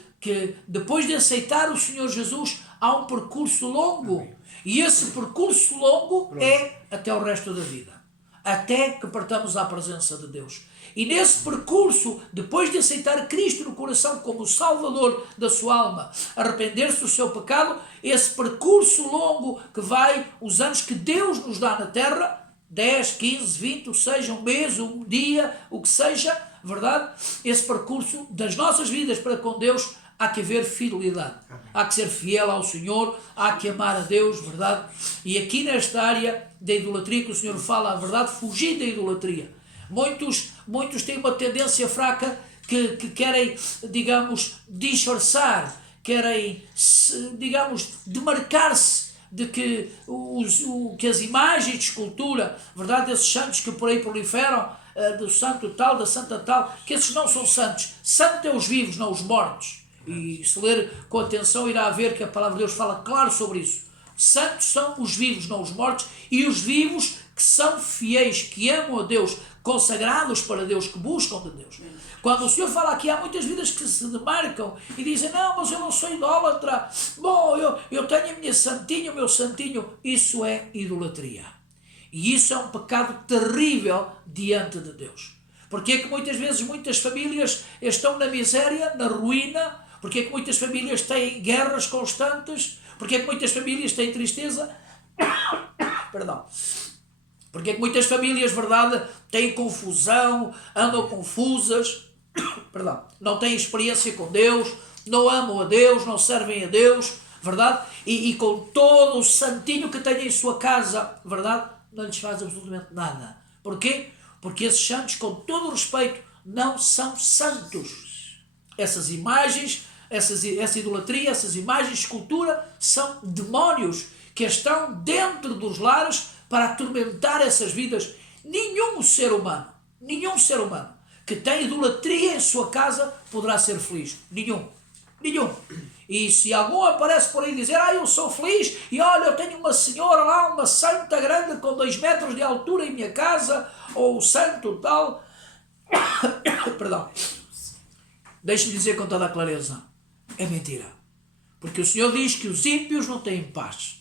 depois de aceitar o Senhor Jesus há um percurso longo. E esse percurso longo é até o resto da vida. Até que partamos à presença de Deus. E nesse percurso, depois de aceitar Cristo no coração como o Salvador da sua alma, arrepender-se do seu pecado, esse percurso longo que vai, os anos que Deus nos dá na terra, 10, 15, 20, o que seja, um mês, um dia, o que seja, verdade? Esse percurso das nossas vidas para com Deus, há que haver fidelidade. Há que ser fiel ao Senhor, há que amar a Deus, verdade? E aqui nesta área da idolatria que o Senhor fala, a verdade, fugir da idolatria. Muitos têm uma tendência fraca que querem, digamos, disfarçar, querem, digamos, demarcar-se de que, que as imagens de escultura, verdade, desses santos que por aí proliferam, do santo tal, da santa tal, que esses não são santos. Santo é os vivos, não os mortos. E se ler com atenção irá ver que a palavra de Deus fala claro sobre isso. Santos são os vivos, não os mortos, e os vivos que são fiéis, que amam a Deus, consagrados para Deus, que buscam de Deus. Quando o Senhor fala aqui, há muitas vidas que se demarcam e dizem, não, mas eu não sou idólatra, bom, eu tenho a minha santinha, o meu santinho. Isso é idolatria. E isso é um pecado terrível diante de Deus. Porque é que muitas vezes muitas famílias estão na miséria, na ruína? Porque é que muitas famílias têm guerras constantes? Porque é que muitas famílias têm tristeza? Perdão. Porque é que muitas famílias, verdade, têm confusão, andam confusas, perdão, não têm experiência com Deus, não amam a Deus, não servem a Deus, verdade? E com todo o santinho que têm em sua casa, verdade, não lhes faz absolutamente nada. Porquê? Porque esses santos, com todo o respeito, não são santos. Essas imagens, essa idolatria, essas imagens de escultura, são demónios que estão dentro dos lares para atormentar essas vidas. Nenhum ser humano que tem idolatria em sua casa poderá ser feliz. Nenhum. E se algum aparece por aí dizer, eu sou feliz, e olha, eu tenho uma senhora lá, uma santa grande com 2 metros de altura em minha casa, ou santo tal, perdão, deixe-me dizer com toda a clareza, é mentira. Porque o Senhor diz que os ímpios não têm paz.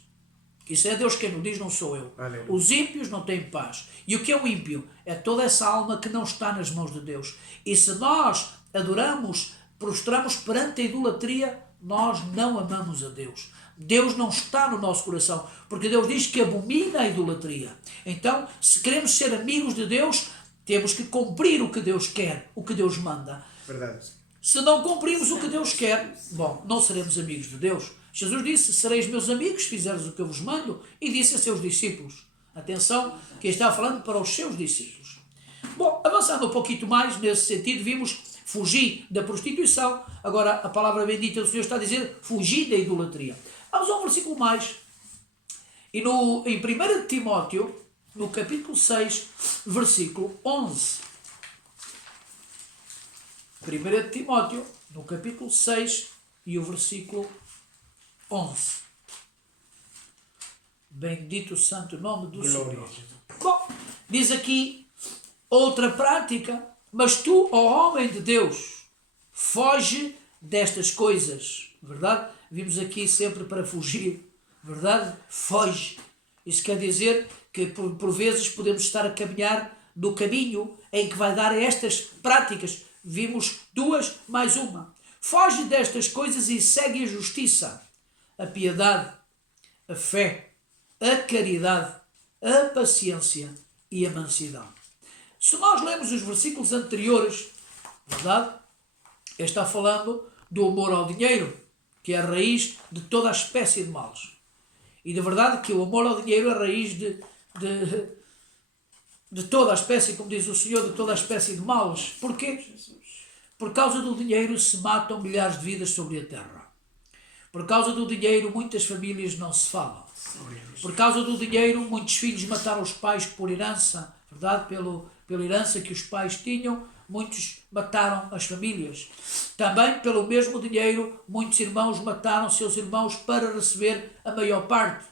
Isso é Deus quem o diz, não sou eu. Aleluia. Os ímpios não têm paz. E o que é o ímpio? É toda essa alma que não está nas mãos de Deus. E se nós adoramos, prostramos perante a idolatria, nós não amamos a Deus. Deus não está no nosso coração. Porque Deus diz que abomina a idolatria. Então, se queremos ser amigos de Deus, temos que cumprir o que Deus quer, o que Deus manda. Verdade. Se não cumprimos o que Deus quer, bom, não seremos amigos de Deus. Jesus disse, sereis meus amigos se fizeres o que eu vos mando, e disse a seus discípulos. Atenção, que está falando para os seus discípulos. Bom, avançando um pouquinho mais nesse sentido, vimos fugir da prostituição. Agora a palavra bendita do Senhor está a dizer fugir da idolatria. Vamos a um versículo mais. E em 1 Timóteo, no capítulo 6, versículo 11. 1 Timóteo, no capítulo 6 e o versículo 11. Bendito o santo nome do Glória Senhor. a Jesus. Bom, diz aqui outra prática. Mas tu, ó homem de Deus, foge destas coisas. Verdade? Vimos aqui sempre para fugir. Verdade? Foge. Isso quer dizer que por vezes podemos estar a caminhar no caminho em que vai dar a estas práticas. Vimos duas, mais uma. Foge destas coisas e segue a justiça, a piedade, a fé, a caridade, a paciência e a mansidão. Se nós lemos os versículos anteriores, verdade? Ele está falando do amor ao dinheiro, que é a raiz de toda a espécie de males. E de verdade que o amor ao dinheiro é a raiz de toda a espécie, como diz o Senhor, de toda a espécie de males. Porquê? Por causa do dinheiro se matam milhares de vidas sobre a terra. Por causa do dinheiro muitas famílias não se falam. Por causa do dinheiro muitos filhos mataram os pais por herança, verdade? Pela herança que os pais tinham, muitos mataram as famílias. Também pelo mesmo dinheiro muitos irmãos mataram seus irmãos para receber a maior parte.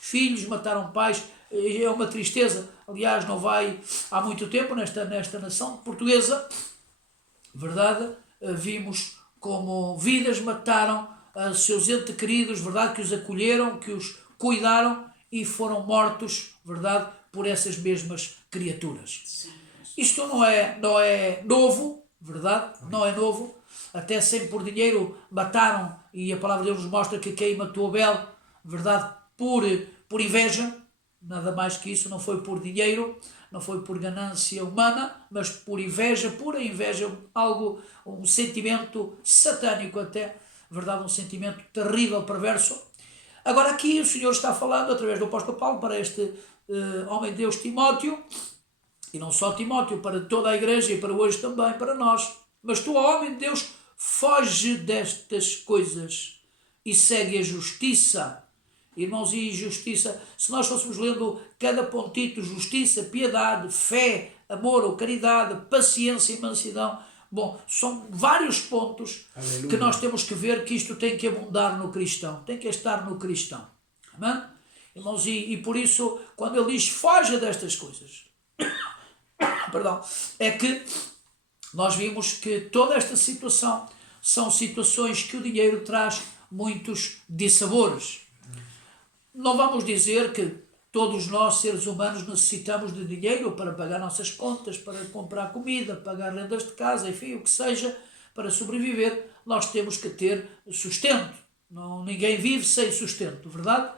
Filhos mataram pais. É uma tristeza. Aliás, não vai há muito tempo nesta nação portuguesa, verdade? Vimos como vidas mataram seus entes queridos, verdade? Que os acolheram, que os cuidaram e foram mortos, verdade? Por essas mesmas criaturas. Isto não é novo, verdade? Não é novo. Até sem por dinheiro mataram, e a palavra de Deus nos mostra que Caim matou Abel, verdade? Por inveja. Nada mais que isso, não foi por dinheiro, não foi por ganância humana, mas por inveja, pura inveja, um sentimento satânico até, verdade, um sentimento terrível, perverso. Agora aqui o Senhor está falando, através do apóstolo Paulo, para este homem de Deus Timóteo, e não só Timóteo, para toda a igreja e para hoje também, para nós. Mas tu, homem de Deus, foge destas coisas e segue a justiça. Irmãos, e justiça, se nós fôssemos lendo cada pontito, justiça, piedade, fé, amor ou caridade, paciência e mansidão, bom, são vários pontos. Aleluia. Que nós temos que ver que isto tem que abundar no cristão, tem que estar no cristão. Amém? Irmãos, e por isso, quando ele diz foge destas coisas, perdão, é que nós vimos que toda esta situação são situações que o dinheiro traz muitos dissabores. Não vamos dizer que todos nós, seres humanos, necessitamos de dinheiro para pagar nossas contas, para comprar comida, pagar rendas de casa, enfim, o que seja, para sobreviver. Nós temos que ter sustento. Ninguém vive sem sustento, verdade?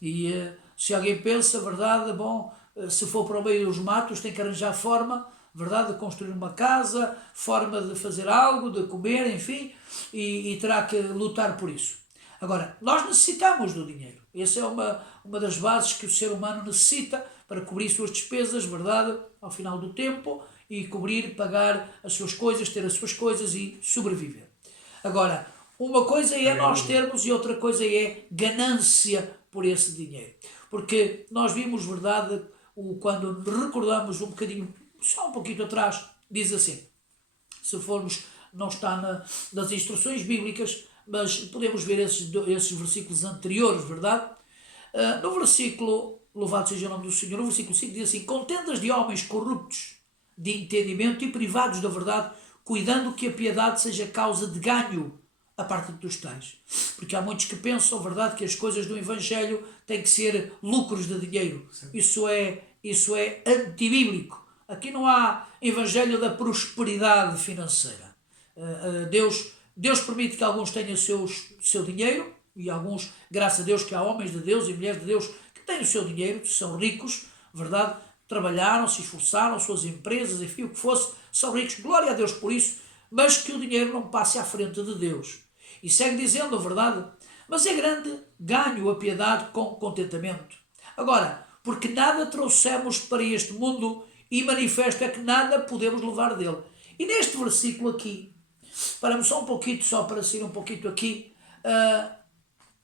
E se alguém pensa, verdade, bom, se for para o meio dos matos, tem que arranjar forma, verdade, de construir uma casa, forma de fazer algo, de comer, enfim, e terá que lutar por isso. Agora, nós necessitamos do dinheiro. Essa é uma das bases que o ser humano necessita para cobrir suas despesas, verdade, ao final do tempo, e cobrir, pagar as suas coisas, ter as suas coisas e sobreviver. Agora, uma coisa é nós termos e outra coisa é ganância por esse dinheiro. Porque nós vimos, verdade, quando recordamos um bocadinho, só um pouquinho atrás, diz assim, se formos, não está nas instruções bíblicas, mas podemos ver esses versículos anteriores, verdade? No versículo, louvado seja o nome do Senhor, no versículo 5 diz assim, contendas de homens corruptos de entendimento e privados da verdade, cuidando que a piedade seja causa de ganho a parte dos tais. Porque há muitos que pensam, verdade, que as coisas do Evangelho têm que ser lucros de dinheiro. Isso é antibíblico. Aqui não há Evangelho da prosperidade financeira. Deus permite que alguns tenham seu dinheiro, e alguns, graças a Deus, que há homens de Deus e mulheres de Deus que têm o seu dinheiro, são ricos, verdade? Trabalharam, se esforçaram, suas empresas, enfim, o que fosse, são ricos, glória a Deus por isso, mas que o dinheiro não passe à frente de Deus. E segue dizendo a verdade, mas é grande ganho a piedade com contentamento. Agora, porque nada trouxemos para este mundo e manifesto é que nada podemos levar dele. E neste versículo aqui, paramos só um pouquinho, só para sair um pouquinho aqui,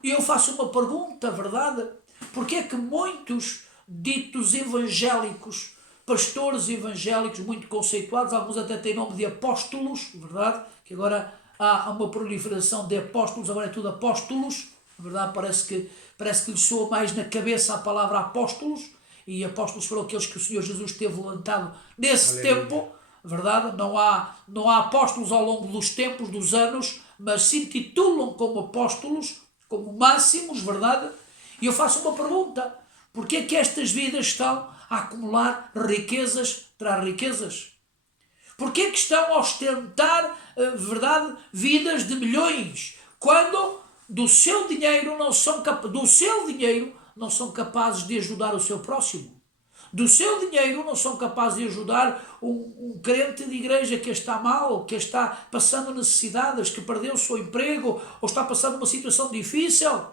eu faço uma pergunta, verdade? Porque é que muitos ditos evangélicos, pastores evangélicos muito conceituados, alguns até têm nome de apóstolos, verdade? Que agora há uma proliferação de apóstolos, agora é tudo apóstolos, Na verdade, parece que lhes soa mais na cabeça a palavra apóstolos, e apóstolos foram aqueles que o Senhor Jesus teve levantado nesse tempo, verdade? Não há apóstolos ao longo dos tempos, dos anos, mas se intitulam como apóstolos, como máximos, verdade? E eu faço uma pergunta: porquê é que estas vidas estão a acumular riquezas tras riquezas? Porquê é que estão a ostentar, verdade, vidas de milhões, quando do seu dinheiro não são capazes de ajudar o seu próximo? Do seu dinheiro não são capazes de ajudar um crente de igreja que está mal, que está passando necessidades, que perdeu o seu emprego ou está passando uma situação difícil.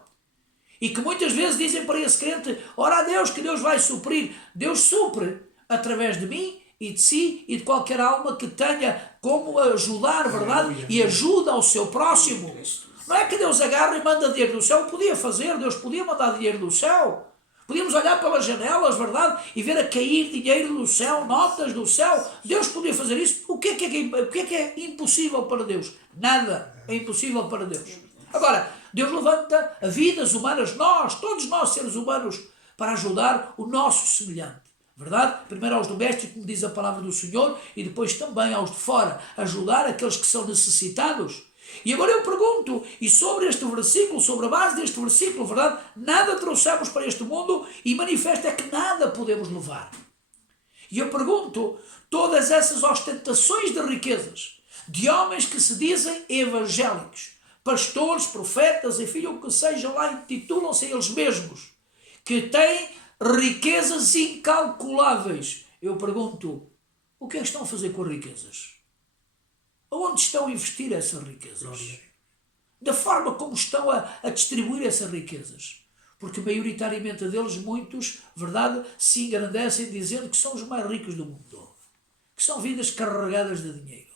E que muitas vezes dizem para esse crente: ora a Deus, que Deus vai suprir. Deus supre através de mim e de si e de qualquer alma que tenha como ajudar, verdade? E ajuda ao seu próximo. Não é que Deus agarra e manda dinheiro do céu. Podia fazer, Deus podia mandar dinheiro do céu. Podíamos olhar pelas janelas, verdade? E ver a cair dinheiro do céu, notas do céu. Deus podia fazer isso. O que é que é impossível para Deus? Nada é impossível para Deus. Agora, Deus levanta vidas humanas, todos nós seres humanos, para ajudar o nosso semelhante. Verdade? Primeiro aos domésticos, como diz a palavra do Senhor, e depois também aos de fora, ajudar aqueles que são necessitados. E agora eu pergunto, e sobre este versículo, sobre a base deste versículo, verdade? Nada trouxemos para este mundo e manifesta é que nada podemos levar. E eu pergunto, todas essas ostentações de riquezas, de homens que se dizem evangélicos, pastores, profetas, enfim, o que sejam lá, intitulam-se a eles mesmos, que têm riquezas incalculáveis. Eu pergunto, o que é que estão a fazer com as riquezas? Aonde estão a investir essas riquezas? Da forma como estão a distribuir essas riquezas? Porque maioritariamente deles, muitos, verdade, se engrandecem dizendo que são os mais ricos do mundo. Que são vidas carregadas de dinheiro.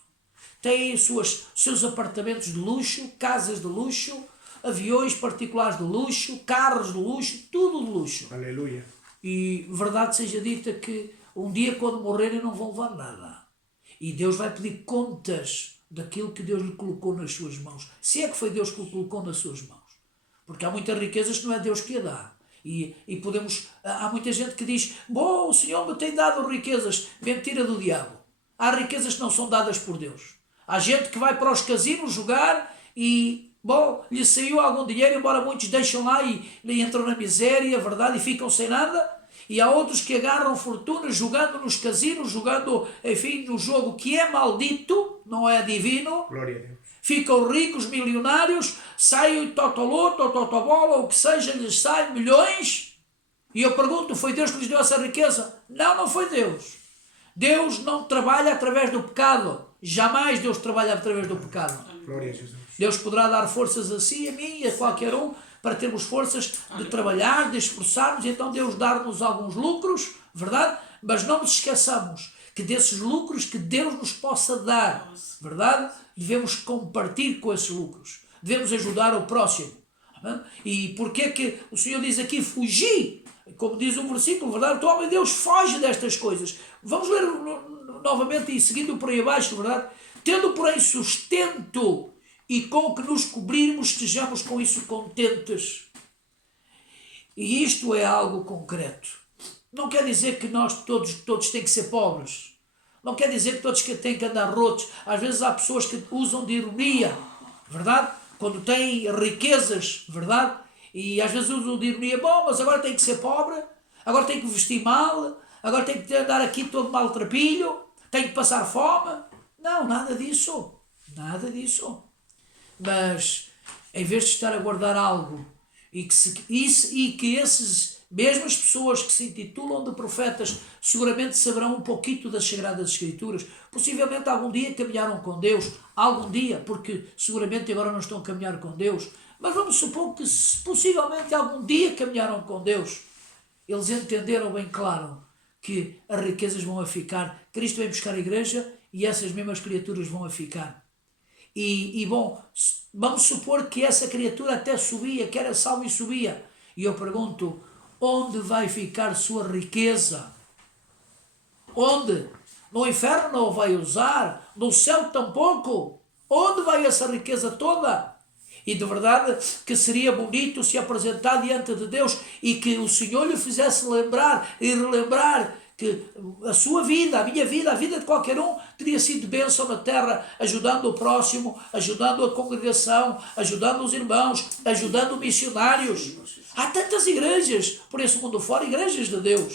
Têm seus apartamentos de luxo, casas de luxo, aviões particulares de luxo, carros de luxo, tudo de luxo. Aleluia. E verdade seja dita que um dia quando morrerem não vão levar nada. E Deus vai pedir contas daquilo que Deus lhe colocou nas suas mãos. Se é que foi Deus que o colocou nas suas mãos. Porque há muitas riquezas que não é Deus que a dá. E há muita gente que diz: bom, o Senhor me tem dado riquezas. Mentira do diabo. Há riquezas que não são dadas por Deus. Há gente que vai para os casinos jogar e, bom, lhe saiu algum dinheiro, embora muitos deixam lá e entram na miséria, verdade, e ficam sem nada. E há outros que agarram fortunas jogando nos casinos, jogando, enfim, no jogo que é maldito, não é divino. Glória a Deus. Ficam ricos, milionários, saem totoloto, totobola, o que seja, lhes saem milhões. E eu pergunto, foi Deus que lhes deu essa riqueza? Não, não foi Deus. Deus não trabalha através do pecado. Jamais Deus trabalha através do pecado. Glória a Jesus. Deus poderá dar forças a si, a mim e a qualquer um para termos forças de trabalhar, de esforçarmos, e então Deus dar-nos alguns lucros, verdade? Mas não nos esqueçamos que desses lucros que Deus nos possa dar, verdade? Devemos compartilhar com esses lucros. Devemos ajudar o próximo. E porquê é que o Senhor diz aqui, fugi? Como diz o versículo, verdade? O homem de Deus foge destas coisas. Vamos ler novamente e seguindo por aí abaixo, verdade? Tendo, porém, sustento e com que nos cobrirmos, estejamos com isso contentes. E isto é algo concreto. Não quer dizer que nós todos têm que ser pobres. Não quer dizer que todos têm que andar rotos. Às vezes há pessoas que usam de ironia, verdade? Quando têm riquezas, verdade? E às vezes usam de ironia, bom, mas agora tem que ser pobre, agora tem que vestir mal, agora tem que andar aqui todo maltrapilho, tem que passar fome. Não, nada disso. Nada disso. Mas, em vez de estar a guardar algo e que essas mesmas pessoas que se intitulam de profetas seguramente saberão um pouquinho das Sagradas Escrituras, possivelmente algum dia caminharam com Deus, algum dia, porque seguramente agora não estão a caminhar com Deus, mas vamos supor que possivelmente algum dia caminharam com Deus. Eles entenderam bem claro que as riquezas vão a ficar, Cristo vem buscar a igreja e essas mesmas criaturas vão a ficar. E bom, vamos supor que essa criatura até subia, que era salvo e subia. E eu pergunto, onde vai ficar sua riqueza? Onde? No inferno não o vai usar? No céu tampouco? Onde vai essa riqueza toda? E de verdade que seria bonito se apresentar diante de Deus e que o Senhor lhe fizesse lembrar e relembrar que a sua vida, a minha vida, a vida de qualquer um, teria sido bênção na terra, ajudando o próximo, ajudando a congregação, ajudando os irmãos, ajudando missionários. Há tantas igrejas por esse mundo fora, igrejas de Deus.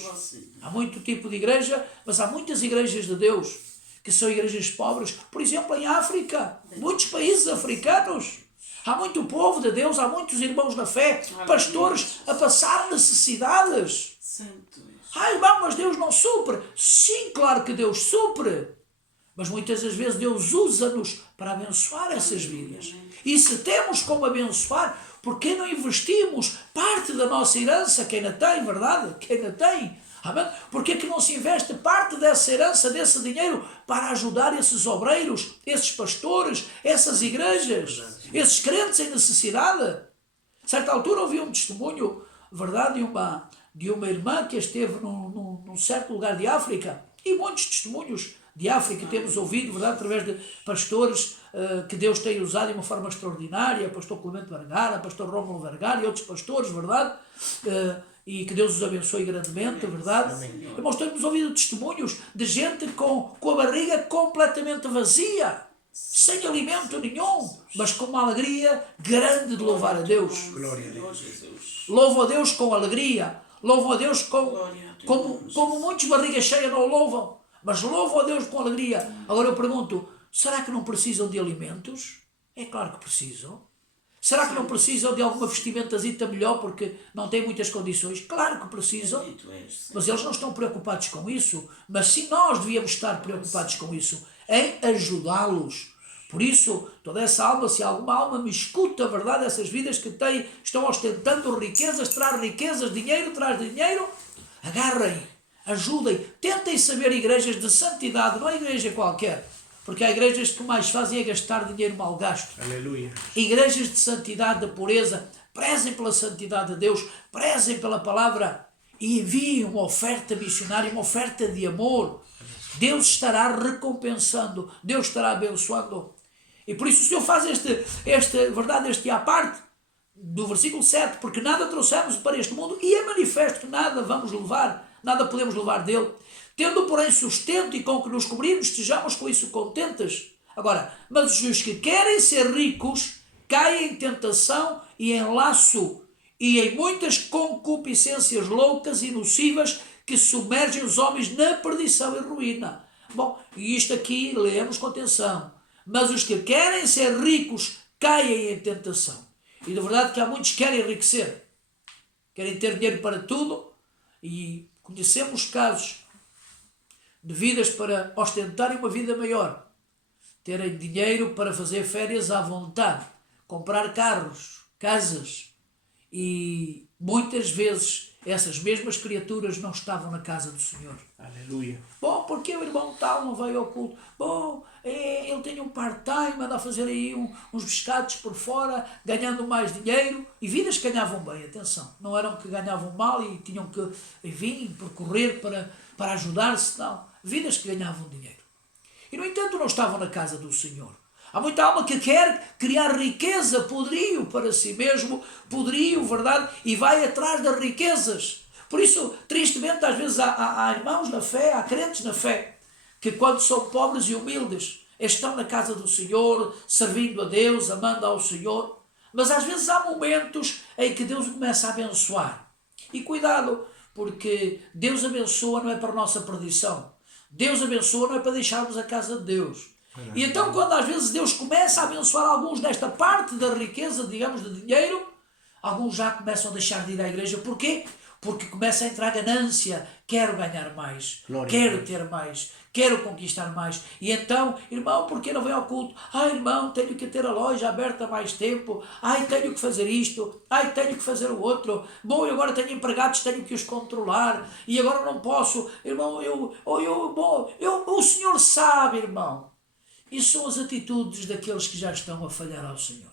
Há muito tipo de igreja, mas há muitas igrejas de Deus, que são igrejas pobres. Por exemplo, em África, muitos países africanos, há muito povo de Deus, há muitos irmãos na fé, pastores a passar necessidades. Irmão, mas Deus não supre. Sim, claro que Deus supre. Mas muitas das vezes Deus usa-nos para abençoar essas vidas. E se temos como abençoar, por que não investimos parte da nossa herança, que ainda tem, verdade? Que ainda tem. Amém? Por que não se investe parte dessa herança, desse dinheiro, para ajudar esses obreiros, esses pastores, essas igrejas, esses crentes em necessidade? A certa altura ouvi um testemunho, verdade, de uma irmã que esteve num certo lugar de África, e muitos testemunhos de África temos ouvido, verdade, através de pastores que Deus tem usado de uma forma extraordinária, pastor Clemente Vergara, pastor Rómulo Vergara e outros pastores, verdade, e que Deus os abençoe grandemente, verdade. Irmãos, temos ouvido testemunhos de gente com a barriga completamente vazia, sem alimento nenhum, mas com uma alegria grande de louvar a Deus. Glória a Deus. Louvam a Deus com alegria, louvam a Deus como muitos barrigas cheias não louvam, mas louvam a Deus com alegria. Agora eu pergunto, será que não precisam de alimentos? É claro que precisam. Será que não precisam de alguma vestimentazita melhor porque não têm muitas condições? Claro que precisam, mas eles não estão preocupados com isso. Mas sim, nós devíamos estar preocupados com isso, em ajudá-los. Por isso, toda essa alma, se alguma alma me escuta, a verdade, essas vidas que estão ostentando riquezas, traz riquezas, dinheiro, traz dinheiro, agarrem, ajudem, tentem saber igrejas de santidade, não é igreja qualquer, porque há igrejas que o mais fazem é gastar dinheiro mal gasto. Aleluia. Igrejas de santidade, de pureza, prezem pela santidade de Deus, prezem pela palavra e enviem uma oferta missionária, uma oferta de amor. Deus estará recompensando, Deus estará abençoando. E por isso o Senhor faz este à parte do versículo 7, porque nada trouxemos para este mundo e é manifesto que nada vamos levar, nada podemos levar dele. Tendo, porém, sustento e com que nos cobrirmos, estejamos com isso contentes. Agora, mas os que querem ser ricos caem em tentação e em laço e em muitas concupiscências loucas e nocivas que submergem os homens na perdição e ruína. Bom, e isto aqui lemos com atenção. Mas os que querem ser ricos caem em tentação. E de verdade que há muitos que querem enriquecer. Querem ter dinheiro para tudo. E conhecemos casos de vidas para ostentarem uma vida maior. Terem dinheiro para fazer férias à vontade. Comprar carros, casas. E muitas vezes essas mesmas criaturas não estavam na casa do Senhor. Aleluia. Bom, porque o irmão tal não veio ao culto? Bom, ele tem um part-time, anda a fazer aí uns pescados por fora, ganhando mais dinheiro. E vidas que ganhavam bem, atenção. Não eram que ganhavam mal e tinham que, enfim, percorrer para ajudar-se, não. Vidas que ganhavam dinheiro. E, no entanto, não estavam na casa do Senhor. Há muita alma que quer criar riqueza, poderio para si mesmo, poderio, verdade, e vai atrás das riquezas. Por isso, tristemente, às vezes há irmãos na fé, há crentes na fé, que quando são pobres e humildes, estão na casa do Senhor, servindo a Deus, amando ao Senhor, mas às vezes há momentos em que Deus começa a abençoar. E cuidado, porque Deus abençoa não é para a nossa perdição. Deus abençoa não é para deixarmos a casa de Deus. E então quando às vezes Deus começa a abençoar alguns nesta parte da riqueza, digamos, de dinheiro, alguns já começam a deixar de ir à igreja. Porquê? Porque começa a entrar ganância. Quero ganhar mais, quero ter mais, quero conquistar mais. E então, irmão, por que não vem ao culto? Irmão, tenho que ter a loja aberta mais tempo. Tenho que fazer isto. Tenho que fazer o outro. Bom, eu agora tenho empregados, tenho que os controlar. E agora não posso. Irmão, o Senhor sabe, irmão. Isso são as atitudes daqueles que já estão a falhar ao Senhor.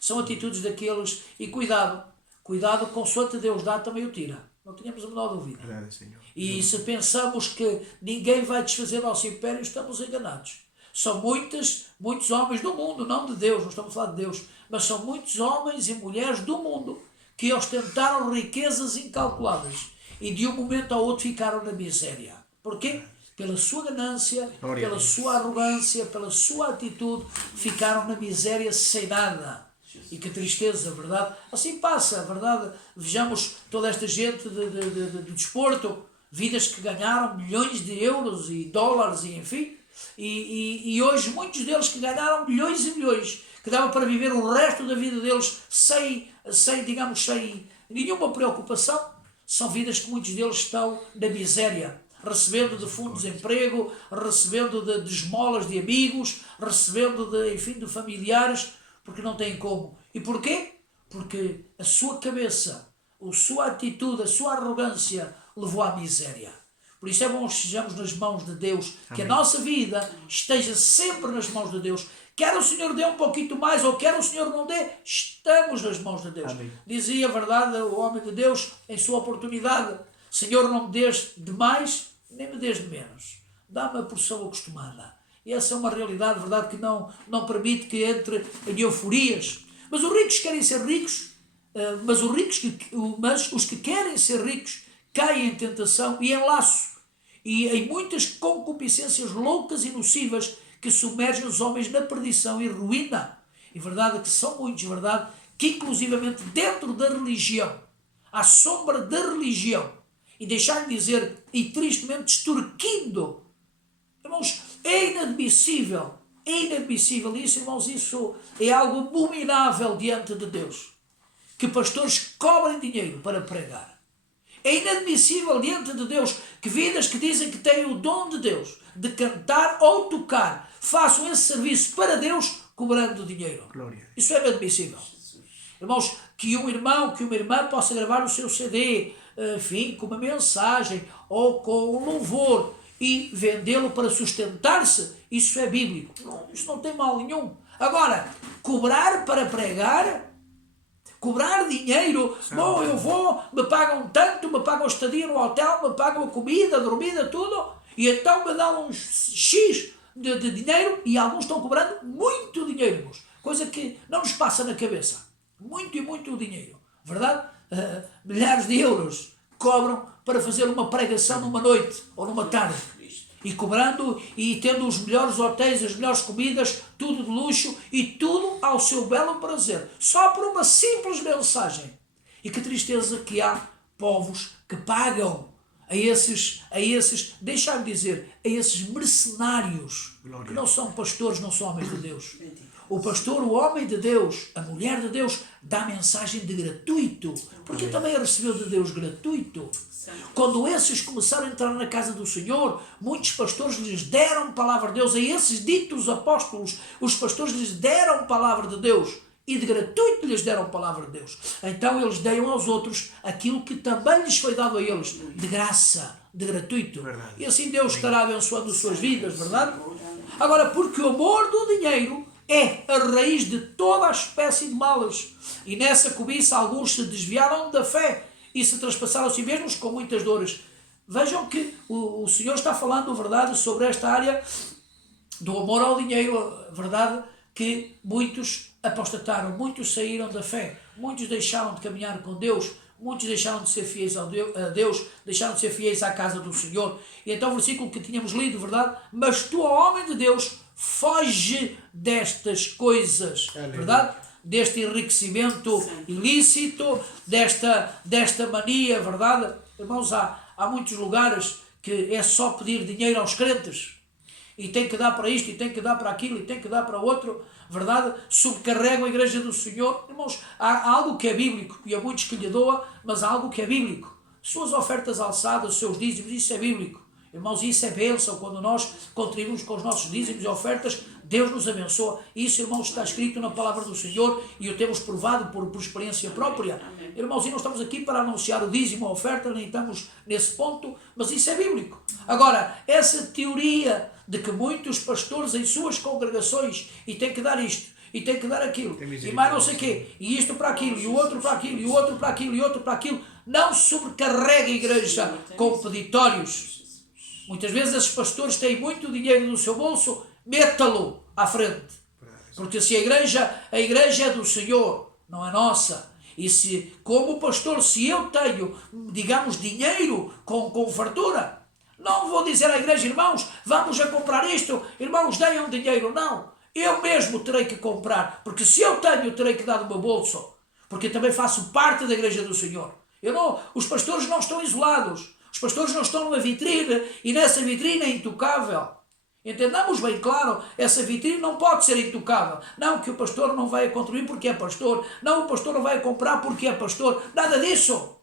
São atitudes daqueles... E cuidado, consoante Deus dá, também o tira. Não tenhamos a menor dúvida. Verdade, Senhor. E se pensamos que ninguém vai desfazer nosso império, estamos enganados. São muitos homens do mundo, não de Deus, não estamos a falar de Deus, mas são muitos homens e mulheres do mundo que ostentaram riquezas incalculáveis e de um momento ao outro ficaram na miséria. Porquê? Pela sua ganância, pela sua arrogância, pela sua atitude, ficaram na miséria sem nada. E que tristeza, verdade? Assim passa, verdade? Vejamos toda esta gente de desporto, vidas que ganharam milhões de euros e dólares e enfim, e hoje muitos deles que ganharam milhões e milhões, que dava para viver o resto da vida deles sem nenhuma preocupação, são vidas que muitos deles estão na miséria, recebendo de fundo de desemprego, recebendo de esmolas de amigos, recebendo de familiares, porque não têm como. E porquê? Porque a sua cabeça, a sua atitude, a sua arrogância levou à miséria. Por isso é bom que estejamos nas mãos de Deus, que a nossa vida esteja sempre nas mãos de Deus. Quer o Senhor dê um pouquinho mais ou quer o Senhor não dê, estamos nas mãos de Deus. Amém. Dizia a verdade o homem de Deus em sua oportunidade: Senhor, não me dês de mais, nem me dês de menos. Dá-me a porção acostumada. E essa é uma realidade, verdade, que não permite que entre em euforias. Mas os ricos querem ser ricos, mas os que querem ser ricos caem em tentação e em laço, e em muitas concupiscências loucas e nocivas que submergem os homens na perdição e ruína. E verdade que são muitos, verdade, que inclusivamente dentro da religião, à sombra da religião, e deixar-me dizer, e tristemente extorquindo, irmãos, é inadmissível, isso, irmãos, isso é algo abominável diante de Deus, que pastores cobrem dinheiro para pregar. É inadmissível diante de Deus que vidas que dizem que têm o dom de Deus, de cantar ou tocar, façam esse serviço para Deus cobrando dinheiro. Glória. Isso é inadmissível. Irmãos, que um irmão, que uma irmã possa gravar o seu CD, enfim, com uma mensagem ou com um louvor e vendê-lo para sustentar-se, isso é bíblico. Não, isso não tem mal nenhum. Agora, cobrar para pregar, cobrar dinheiro, bom, eu vou, me pagam tanto, me pagam a estadia no hotel, me pagam a comida, a dormida, tudo, e então me dão uns X de dinheiro, e alguns estão cobrando muito dinheiro, irmãos, coisa que não nos passa na cabeça. Muito e muito dinheiro, verdade? Milhares de euros cobram para fazer uma pregação numa noite ou numa tarde. E cobrando e tendo os melhores hotéis, as melhores comidas, tudo de luxo e tudo ao seu belo prazer. Só por uma simples mensagem. E que tristeza que há povos que pagam a esses deixa-me dizer, a esses mercenários, que não são pastores, não são homens de Deus. O pastor, o homem de Deus, a mulher de Deus, dá mensagem de gratuito, porque também a recebeu de Deus gratuito. Quando esses começaram a entrar na casa do Senhor, muitos pastores lhes deram palavra de Deus, a esses ditos apóstolos, os pastores lhes deram palavra de Deus, e de gratuito lhes deram palavra de Deus. Então eles deram aos outros aquilo que também lhes foi dado a eles, de graça, de gratuito. Verdade. E assim Deus estará abençoando as suas vidas, verdade? Agora, porque o amor do dinheiro é a raiz de toda a espécie de males. E nessa cobiça alguns se desviaram da fé e se traspassaram a si mesmos com muitas dores. Vejam que o Senhor está falando, verdade, sobre esta área do amor ao dinheiro, verdade, que muitos apostataram, muitos saíram da fé, muitos deixaram de caminhar com Deus, muitos deixaram de ser fiéis a Deus, deixaram de ser fiéis à casa do Senhor. E então o versículo que tínhamos lido, verdade? Mas tu, ó homem de Deus, foge destas coisas, verdade? Deste enriquecimento ilícito, desta mania, verdade? Irmãos, há muitos lugares que é só pedir dinheiro aos crentes, e tem que dar para isto, e tem que dar para aquilo, e tem que dar para outro, verdade? Subcarregam a igreja do Senhor. Irmãos, há algo que é bíblico, e há muitos que lhe doa, mas há algo que é bíblico. Suas ofertas alçadas, os seus dízimos, isso é bíblico. Irmãos, isso é bênção. Quando nós contribuímos com os nossos dízimos e ofertas, Deus nos abençoa. Isso, irmãos, está escrito na palavra do Senhor e o temos provado por experiência própria. Irmãos, e não estamos aqui para anunciar o dízimo, a oferta, nem estamos nesse ponto, mas isso é bíblico. Agora, essa teoria de que muitos pastores em suas congregações, e tem que dar isto, e tem que dar aquilo, e mais não sei o quê, e isto para aquilo, e o outro para aquilo, e o outro para aquilo, e outro para aquilo, não sobrecarrega a igreja com peditórios. Muitas vezes esses pastores têm muito dinheiro no seu bolso, meta-lo à frente. Porque se a igreja é do Senhor, não é nossa. E se, como pastor, se eu tenho, digamos, dinheiro com fartura, não vou dizer à igreja, irmãos, vamos a comprar isto, irmãos, deem um dinheiro. Não, eu mesmo terei que comprar, porque se eu tenho, terei que dar do meu bolso, porque também faço parte da igreja do Senhor. Os pastores não estão isolados, os pastores não estão numa vitrine, e nessa vitrine é intocável. Entendamos bem claro, essa vitrine não pode ser intocável. Não que o pastor não vai contribuir porque é pastor, não, o pastor não vai comprar porque é pastor, nada disso.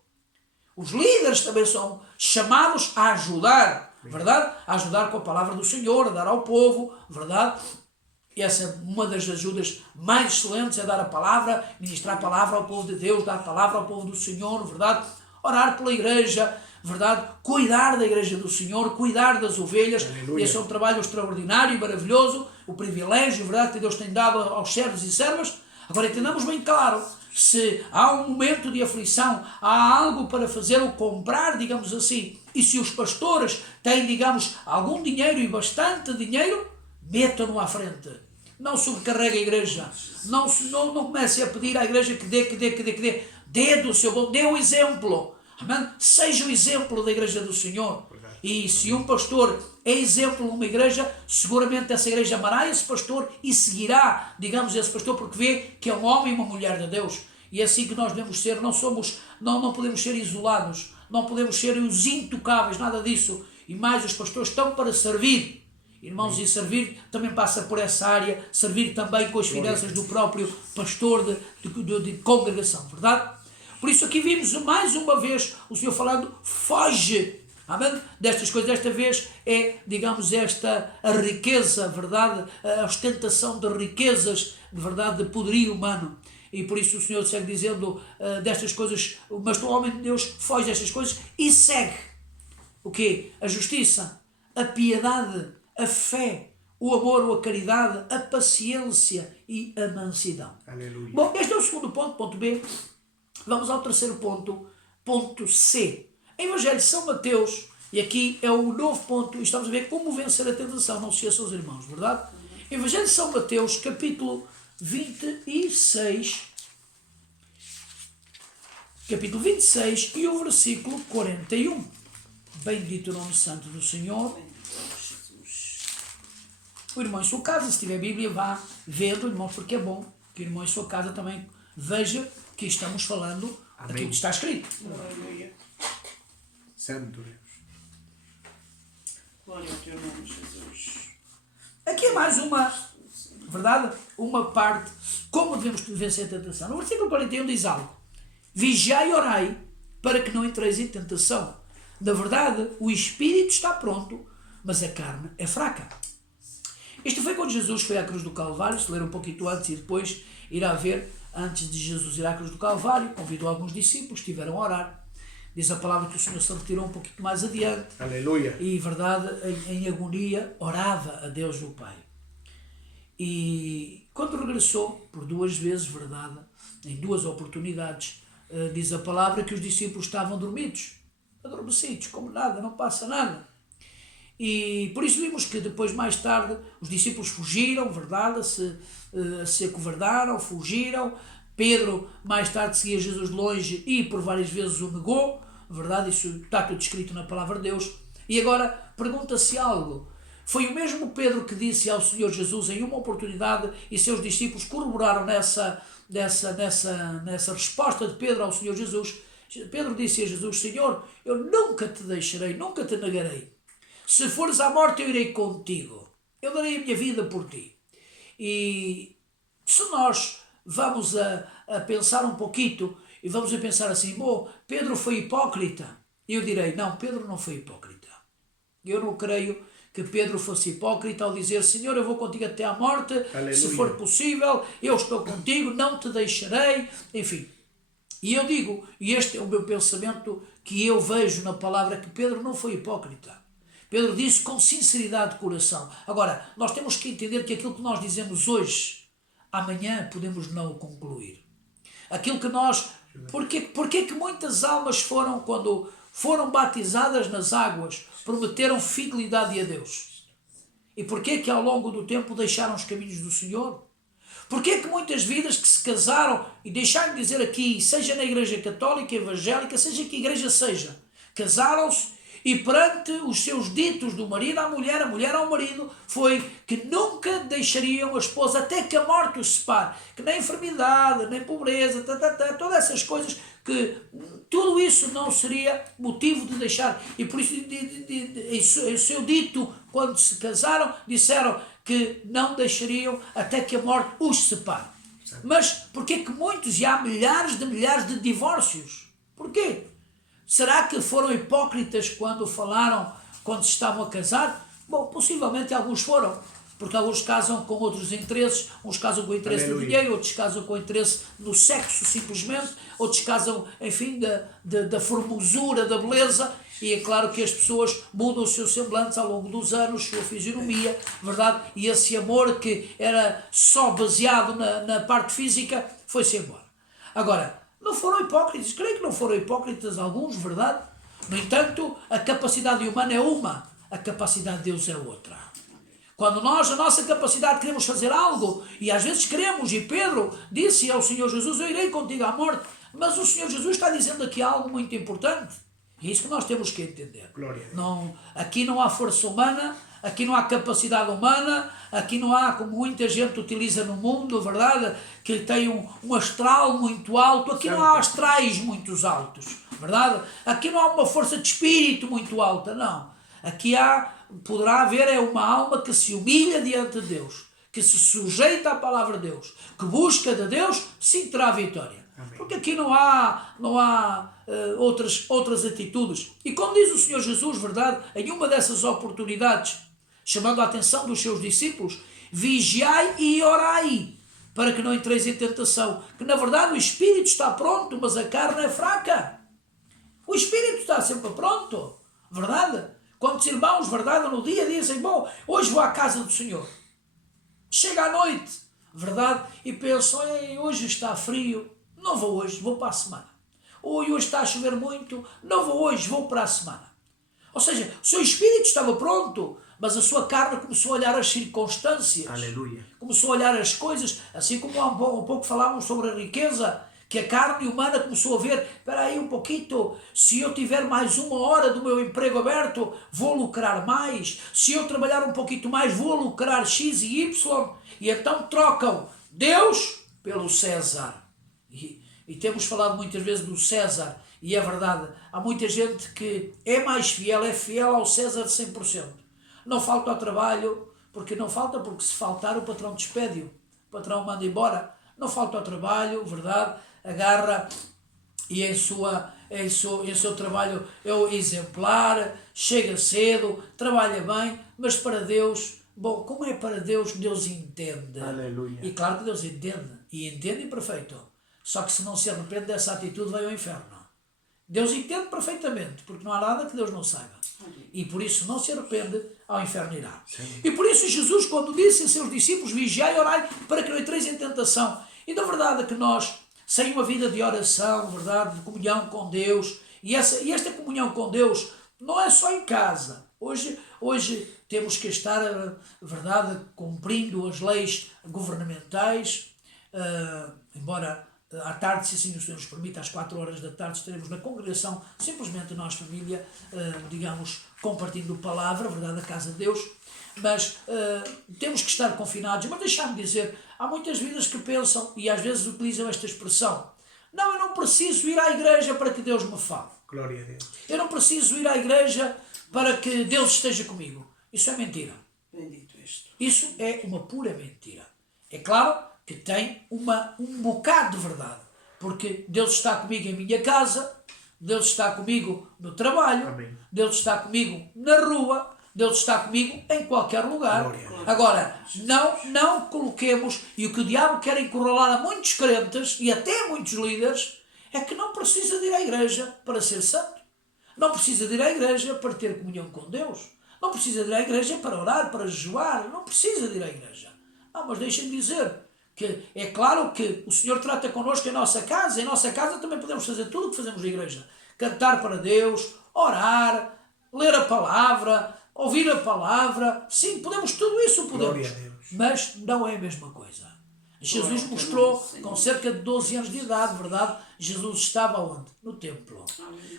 Os líderes também são chamados a ajudar, verdade? A ajudar com a palavra do Senhor, a dar ao povo, verdade? E essa é uma das ajudas mais excelentes, é dar a palavra, ministrar a palavra ao povo de Deus, dar a palavra ao povo do Senhor, verdade? Orar pela igreja, verdade? Cuidar da igreja do Senhor, cuidar das ovelhas. Aleluia. Esse é um trabalho extraordinário e maravilhoso, o privilégio, verdade, que Deus tem dado aos servos e servas. Agora entendamos bem claro, se há um momento de aflição, há algo para fazer ou comprar, digamos assim, e se os pastores têm, digamos, algum dinheiro e bastante dinheiro, metam-no à frente. Não sobrecarregue a igreja. Não comece a pedir à igreja que dê. Dê do seu bom, dê o exemplo. Amém? Seja o exemplo da igreja do Senhor. E se um pastor é exemplo numa igreja, seguramente essa igreja amará esse pastor e seguirá, digamos, esse pastor, porque vê que é um homem e uma mulher de Deus. E é assim que nós devemos ser. Não podemos ser isolados, não podemos ser os intocáveis, nada disso. E mais, os pastores estão para servir. Irmãos, e servir também passa por essa área, servir também com as finanças do próprio pastor de congregação, verdade? Por isso aqui vimos mais uma vez o Senhor falando, foge, amém? Destas coisas, desta vez é, digamos, a riqueza, verdade? A ostentação de riquezas, de verdade, de poderio humano. E por isso o Senhor segue dizendo destas coisas, mas o homem de Deus foge destas coisas e segue o quê? A justiça, a piedade, a fé, o amor, a caridade, a paciência e a mansidão. Aleluia. Bom, este é o segundo ponto, ponto B. Vamos ao terceiro ponto, ponto C. Evangelho de São Mateus, e aqui é o novo ponto, e estamos a ver como vencer a tentação, não se esqueçam os irmãos, verdade? Evangelho de São Mateus, capítulo 26, capítulo 26 e o versículo 41. Bendito o nome santo do Senhor. O irmão em sua casa, se tiver Bíblia, vá vendo, irmão, porque é bom que o irmão em sua casa também veja que estamos falando daquilo que está escrito. Aleluia. Santo Deus. Glória ao teu nome, Jesus. Aqui é mais uma, verdade? Uma parte, como devemos vencer a tentação. No versículo 41 diz algo. Vigiai e orai, para que não entreis em tentação. Na verdade, o espírito está pronto, mas a carne é fraca. Isto foi quando Jesus foi à cruz do Calvário, se ler um pouquinho antes e depois irá ver, antes de Jesus ir à cruz do Calvário, convidou alguns discípulos, estiveram a orar. Diz a palavra que o Senhor se retirou um pouquinho mais adiante. Aleluia. E, verdade, em agonia, orava a Deus o Pai. E quando regressou, por duas vezes, verdade, em duas oportunidades, diz a palavra que os discípulos estavam dormidos, adormecidos, como nada, não passa nada. E por isso vimos que depois, mais tarde, os discípulos fugiram, verdade, se acovardaram, fugiram. Pedro, mais tarde, seguia Jesus de longe e por várias vezes o negou, verdade, isso está tudo escrito na palavra de Deus. E agora, pergunta-se algo. Foi o mesmo Pedro que disse ao Senhor Jesus em uma oportunidade e seus discípulos corroboraram nessa resposta de Pedro ao Senhor Jesus. Pedro disse a Jesus, Senhor, eu nunca te deixarei, nunca te negarei. Se fores à morte, eu irei contigo. Eu darei a minha vida por ti. E se nós vamos a pensar um pouquinho e vamos a pensar assim, bom, Pedro foi hipócrita. Eu direi, não, Pedro não foi hipócrita. Eu não creio que Pedro fosse hipócrita ao dizer, Senhor, eu vou contigo até à morte, aleluia. Se for possível, eu estou contigo, não te deixarei, enfim. E eu digo, e este é o meu pensamento que eu vejo na palavra, que Pedro não foi hipócrita. Pedro disse com sinceridade de coração. Agora, nós temos que entender que aquilo que nós dizemos hoje, amanhã podemos não o concluir. Aquilo que nós... Porquê que muitas almas foram, quando foram batizadas nas águas, prometeram fidelidade a Deus? E porquê que ao longo do tempo deixaram os caminhos do Senhor? Porque é que muitas vidas que se casaram, e deixar-me dizer aqui, seja na igreja católica, evangélica, seja que igreja seja, casaram-se e perante os seus ditos do marido à mulher, a mulher ao marido, foi que nunca deixariam a esposa até que a morte os separe. Que nem enfermidade, nem pobreza, todas essas coisas, que tudo isso não seria motivo de deixar. E por isso, em seu dito, quando se casaram, disseram que não deixariam até que a morte os separe. Mas porquê que muitos, e há milhares de divórcios? Porquê? Será que foram hipócritas quando falaram, quando se estavam a casar? Bom, possivelmente alguns foram, porque alguns casam com outros interesses, uns casam com o interesse do dinheiro, outros casam com o interesse no sexo simplesmente, outros casam, enfim, da formosura, da beleza, e é claro que as pessoas mudam os seus semblantes ao longo dos anos, sua fisionomia, verdade? E esse amor que era só baseado na parte física, foi-se embora. Agora, não foram hipócritas, creio que não foram hipócritas alguns, verdade? No entanto, a capacidade humana é uma, a capacidade de Deus é outra. Quando nós, a nossa capacidade, queremos fazer algo, e às vezes queremos, e Pedro disse ao Senhor Jesus, eu irei contigo à morte, mas o Senhor Jesus está dizendo aqui algo muito importante, e é isso que nós temos que entender. Não, aqui não há força humana, aqui não há capacidade humana, aqui não há, como muita gente utiliza no mundo, verdade? Que tem um astral muito alto, aqui não há astrais muito altos, verdade? Aqui não há uma força de espírito muito alta, não. Aqui poderá haver uma alma que se humilha diante de Deus, que se sujeita à palavra de Deus, que busca de Deus, sim terá vitória. Amém. Porque aqui não há outras atitudes. E como diz o Senhor Jesus, verdade? Em uma dessas oportunidades, chamando a atenção dos seus discípulos, vigiai e orai, para que não entreis em tentação. Que na verdade o espírito está pronto, mas a carne é fraca. O espírito está sempre pronto, verdade? Quantos irmãos, verdade, no dia dizem, bom, hoje vou à casa do Senhor. Chega à noite, verdade, e pensam, hoje está frio, não vou hoje, vou para a semana. Ou hoje está a chover muito, não vou hoje, vou para a semana. Ou seja, o seu espírito estava pronto, mas a sua carne começou a olhar as circunstâncias. Aleluia. Começou a olhar as coisas, assim como há um pouco falávamos sobre a riqueza, que a carne humana começou a ver, espera aí um pouquinho, se eu tiver mais 1 hora do meu emprego aberto, vou lucrar mais. Se eu trabalhar um pouquinho mais, vou lucrar X e Y. E então trocam Deus pelo César. E temos falado muitas vezes do César, e é verdade, há muita gente que é mais fiel, é fiel ao César 100%. Não falta ao trabalho, porque se faltar o patrão despede-o, o patrão manda embora. Não falta ao trabalho, verdade, agarra e em seu trabalho é o exemplar, chega cedo, trabalha bem, mas para Deus, bom, como é para Deus, Deus entende. Aleluia. E claro que Deus entende, e entende perfeito. Só que se não se arrepende dessa atitude, vai ao inferno. Deus entende perfeitamente, porque não há nada que Deus não saiba. E por isso não se arrepende, ao inferno irá. Sim. E por isso Jesus, quando disse a seus discípulos, vigiai e orai para que não entreis em tentação. E da verdade é que nós, sem uma vida de oração, verdade, de comunhão com Deus, e esta comunhão com Deus não é só em casa. Hoje temos que estar, verdade, cumprindo as leis governamentais, embora à tarde, se assim o Senhor nos permite, às 4 horas da tarde estaremos na congregação, simplesmente nós, família, digamos, compartilhando palavra, verdade, a casa de Deus, mas temos que estar confinados. Mas deixar-me dizer, há muitas vidas que pensam, e às vezes utilizam esta expressão, não, eu não preciso ir à igreja para que Deus me fale. Glória a Deus. Eu não preciso ir à igreja para que Deus esteja comigo. Isso é mentira. Bendito és tu. Isso é uma pura mentira. É claro que tem um bocado de verdade, porque Deus está comigo em minha casa, Deus está comigo no trabalho, amém, Deus está comigo na rua, Deus está comigo em qualquer lugar. Glória. Agora, não coloquemos, e o que o diabo quer encurralar a muitos crentes e até a muitos líderes, é que não precisa de ir à igreja para ser santo, não precisa de ir à igreja para ter comunhão com Deus, não precisa de ir à igreja para orar, para jejuar, não precisa de ir à igreja. Não, mas deixem-me dizer que é claro que o Senhor trata connosco em nossa casa também podemos fazer tudo o que fazemos na igreja. Cantar para Deus, orar, ler a palavra, ouvir a palavra. Sim, podemos tudo isso, podemos. Mas não é a mesma coisa. Jesus mostrou, com cerca de 12 anos de idade, verdade? Jesus estava onde? No templo.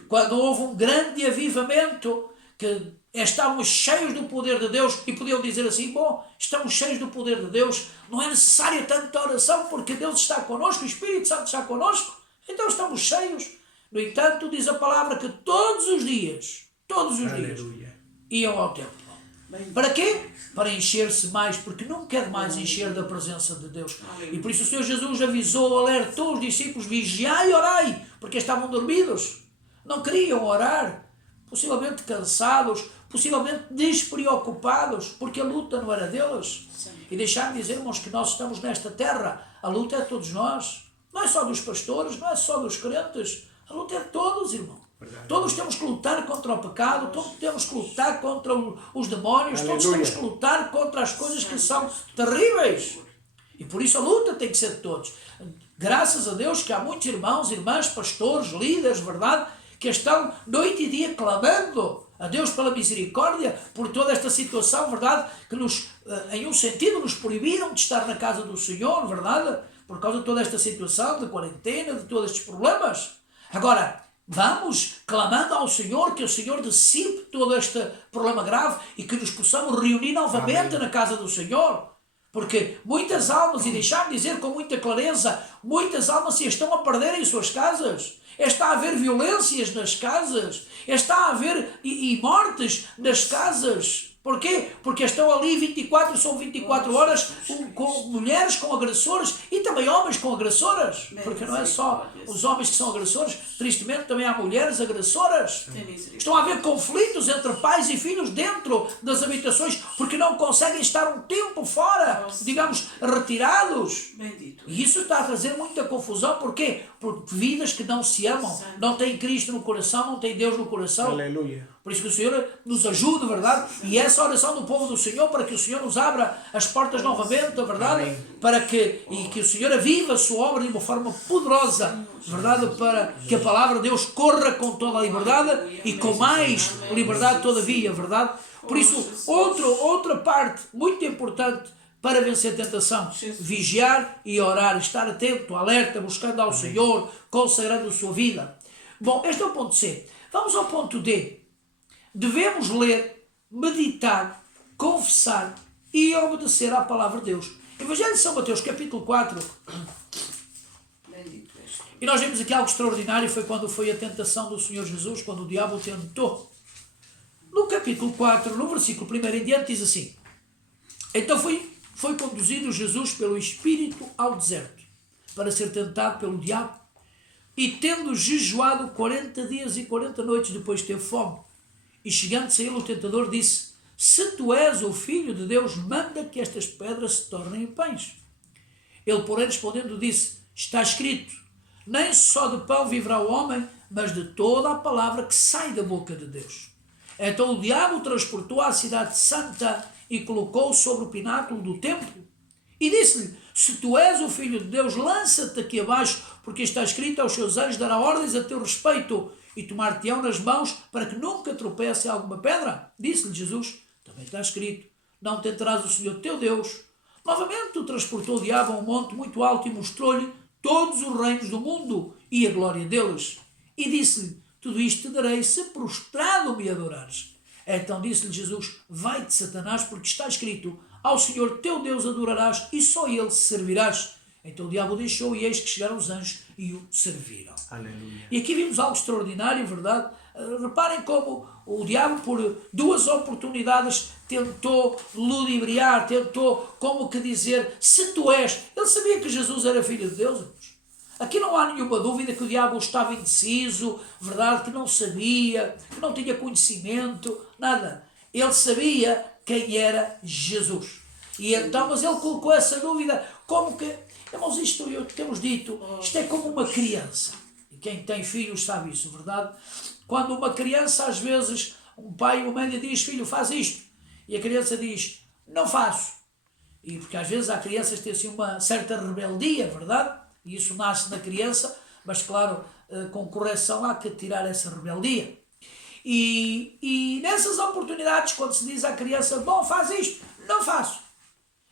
Quando houve um grande avivamento, que estávamos cheios do poder de Deus, e podiam dizer assim, bom, estamos cheios do poder de Deus, não é necessária tanta oração, porque Deus está connosco, o Espírito Santo está connosco, então estamos cheios. No entanto, diz a palavra que todos os dias, Aleluia. iam ao templo. Para quê? Para encher-se mais, porque não quer mais encher da presença de Deus. E por isso o Senhor Jesus avisou, alertou os discípulos, vigiai e orai, porque estavam dormidos. Não queriam orar, possivelmente cansados, possivelmente despreocupados, porque a luta não era deles. E deixar-me dizer, irmãos, que nós estamos nesta terra, a luta é de todos nós. Não é só dos pastores, não é só dos crentes, a luta é de todos, irmão. Verdade. Todos temos que lutar contra o pecado, todos temos que lutar contra os demónios, todos Aleluia. temos que lutar contra as coisas que são terríveis. E por isso a luta tem que ser de todos. Graças a Deus que há muitos irmãos, irmãs, pastores, líderes, verdade, que estão noite e dia clamando a Deus pela misericórdia por toda esta situação, verdade, que nos, em um sentido, nos proibiram de estar na casa do Senhor, verdade, por causa de toda esta situação de quarentena, de todos estes problemas. Agora, vamos clamando ao Senhor, que o Senhor dissipe todo este problema grave e que nos possamos reunir novamente Amém. na casa do Senhor. Porque muitas almas, e deixar-me dizer com muita clareza, muitas almas se estão a perder em suas casas. Está a haver violências nas casas. Está a haver e mortes nas casas. Porquê? Porque estão ali 24, são 24 horas com mulheres com agressores e também homens com agressoras. Porque não é só os homens que são agressores, tristemente também há mulheres agressoras. Estão a haver conflitos entre pais e filhos dentro das habitações porque não conseguem estar um tempo fora, digamos, retirados. E isso está a trazer muita confusão. Porquê? Por vidas que não se amam, não têm Cristo no coração, não têm Deus no coração. Aleluia. Por isso que o Senhor nos ajude, verdade? E essa oração do povo do Senhor, para que o Senhor nos abra as portas novamente, verdade? Amém. Para que o Senhor aviva a sua obra de uma forma poderosa, verdade? Para que a palavra de Deus corra com toda a liberdade e com mais liberdade todavia, verdade? Por isso, outra parte muito importante para vencer a tentação, vigiar e orar, estar atento, alerta, buscando ao Senhor, consagrando a sua vida. Bom, este é o ponto C. Vamos ao ponto D. Devemos ler, meditar, confessar e obedecer à palavra de Deus. Evangelho de São Mateus, capítulo 4. E nós vimos aqui algo extraordinário, foi quando foi a tentação do Senhor Jesus, quando o diabo o tentou. No capítulo 4, no versículo 1 em diante, diz assim: então foi conduzido Jesus pelo Espírito ao deserto, para ser tentado pelo diabo, e tendo jejuado 40 dias e 40 noites, depois teve fome. E chegando-se a ele o tentador disse: se tu és o Filho de Deus, manda que estas pedras se tornem em pães. Ele, porém, respondendo, disse: está escrito, nem só de pão viverá o homem, mas de toda a palavra que sai da boca de Deus. Então o diabo o transportou à cidade santa e colocou-o sobre o pináculo do templo. E disse-lhe: se tu és o Filho de Deus, lança-te aqui abaixo, porque está escrito: aos seus anjos dará ordens a teu respeito, e tomar-te-ão nas mãos, para que nunca tropece alguma pedra. Disse-lhe Jesus: também está escrito, não tentarás o Senhor teu Deus. Novamente o transportou o diabo a um monte muito alto e mostrou-lhe todos os reinos do mundo e a glória deles. E disse-lhe: tudo isto te darei, se prostrado me adorares. Então disse-lhe Jesus: vai-te, Satanás, porque está escrito: ao Senhor teu Deus adorarás e só ele servirás. Então o diabo o deixou, e eis que chegaram os anjos e o serviram. Aleluia. E aqui vimos algo extraordinário, verdade? Reparem como o diabo, por duas oportunidades, tentou ludibriar, tentou, como que dizer, se tu és. Ele sabia que Jesus era Filho de Deus, irmãos. Aqui não há nenhuma dúvida que o diabo estava indeciso, verdade? Que não sabia, que não tinha conhecimento, nada. Ele sabia quem era Jesus. E então, mas ele colocou essa dúvida como que, irmãos, isto temos dito, isto é como uma criança. E quem tem filhos sabe isso, verdade? Quando uma criança, às vezes, um pai ou uma mãe lhe diz: filho, faz isto. E a criança diz: não faço. E porque às vezes há crianças que têm assim uma certa rebeldia, verdade? E isso nasce na criança, mas claro, com correção há que tirar essa rebeldia. E nessas oportunidades, quando se diz à criança: bom, faz isto, não faço.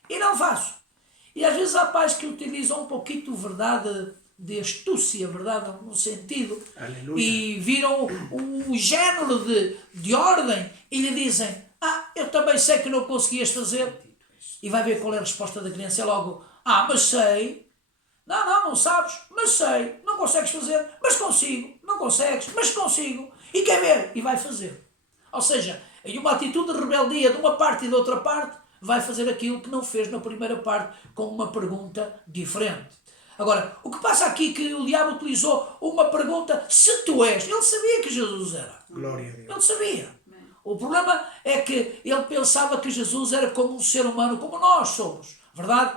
E não faço. E às vezes há pais que utilizam um pouquinho, verdade, de astúcia, verdade, no sentido, Aleluia. e viram um género de ordem e lhe dizem: eu também sei que não conseguias fazer. E vai ver qual é a resposta da criança. É logo: mas sei. Não sabes, mas sei. Não consegues fazer, mas consigo. Não consegues, mas consigo. E quer ver? E vai fazer. Ou seja, em uma atitude de rebeldia de uma parte e da outra parte, vai fazer aquilo que não fez na primeira parte, com uma pergunta diferente. Agora, o que passa aqui é que o diabo utilizou uma pergunta: se tu és. Ele sabia que Jesus era. Glória a Deus. Ele sabia. O problema é que ele pensava que Jesus era como um ser humano, como nós somos. Verdade?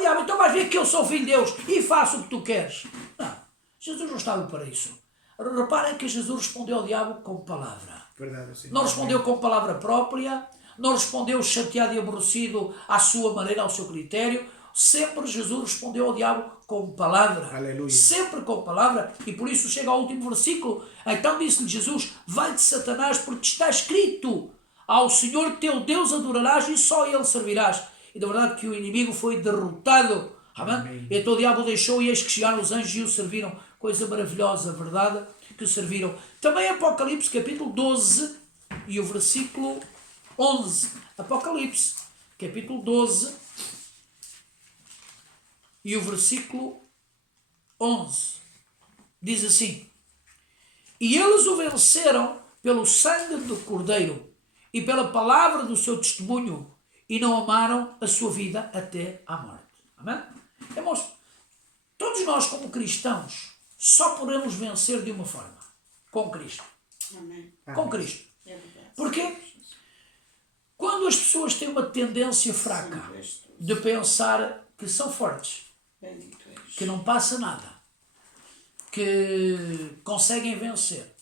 Diabo, então vais ver que eu sou filho de Deus e faço o que tu queres. Não. Jesus não estava para isso. Reparem que Jesus respondeu ao diabo com palavra. Verdade, Senhor. Não respondeu com palavra própria, não respondeu chateado e aborrecido à sua maneira, ao seu critério. Sempre Jesus respondeu ao diabo com palavra. Aleluia. Sempre com palavra. E por isso chega ao último versículo. Então disse-lhe Jesus: vai-te, Satanás, porque está escrito: ao Senhor teu Deus adorarás e só Ele servirás. E da verdade que o inimigo foi derrotado. Amém? Então o diabo deixou, e eis que chegaram os anjos e o serviram. Coisa maravilhosa, verdade? Que o serviram. Também Apocalipse capítulo 12 e o versículo 11. Apocalipse capítulo 12 e o versículo 11. Diz assim: e eles o venceram pelo sangue do Cordeiro e pela palavra do seu testemunho, e não amaram a sua vida até à morte. Amém? Irmãos, todos nós como cristãos só podemos vencer de uma forma: com Cristo. Amém. Com Cristo. É verdade. Porquê? Quando as pessoas têm uma tendência fraca de pensar que são fortes, Bendito és. que não passa nada, que conseguem vencer,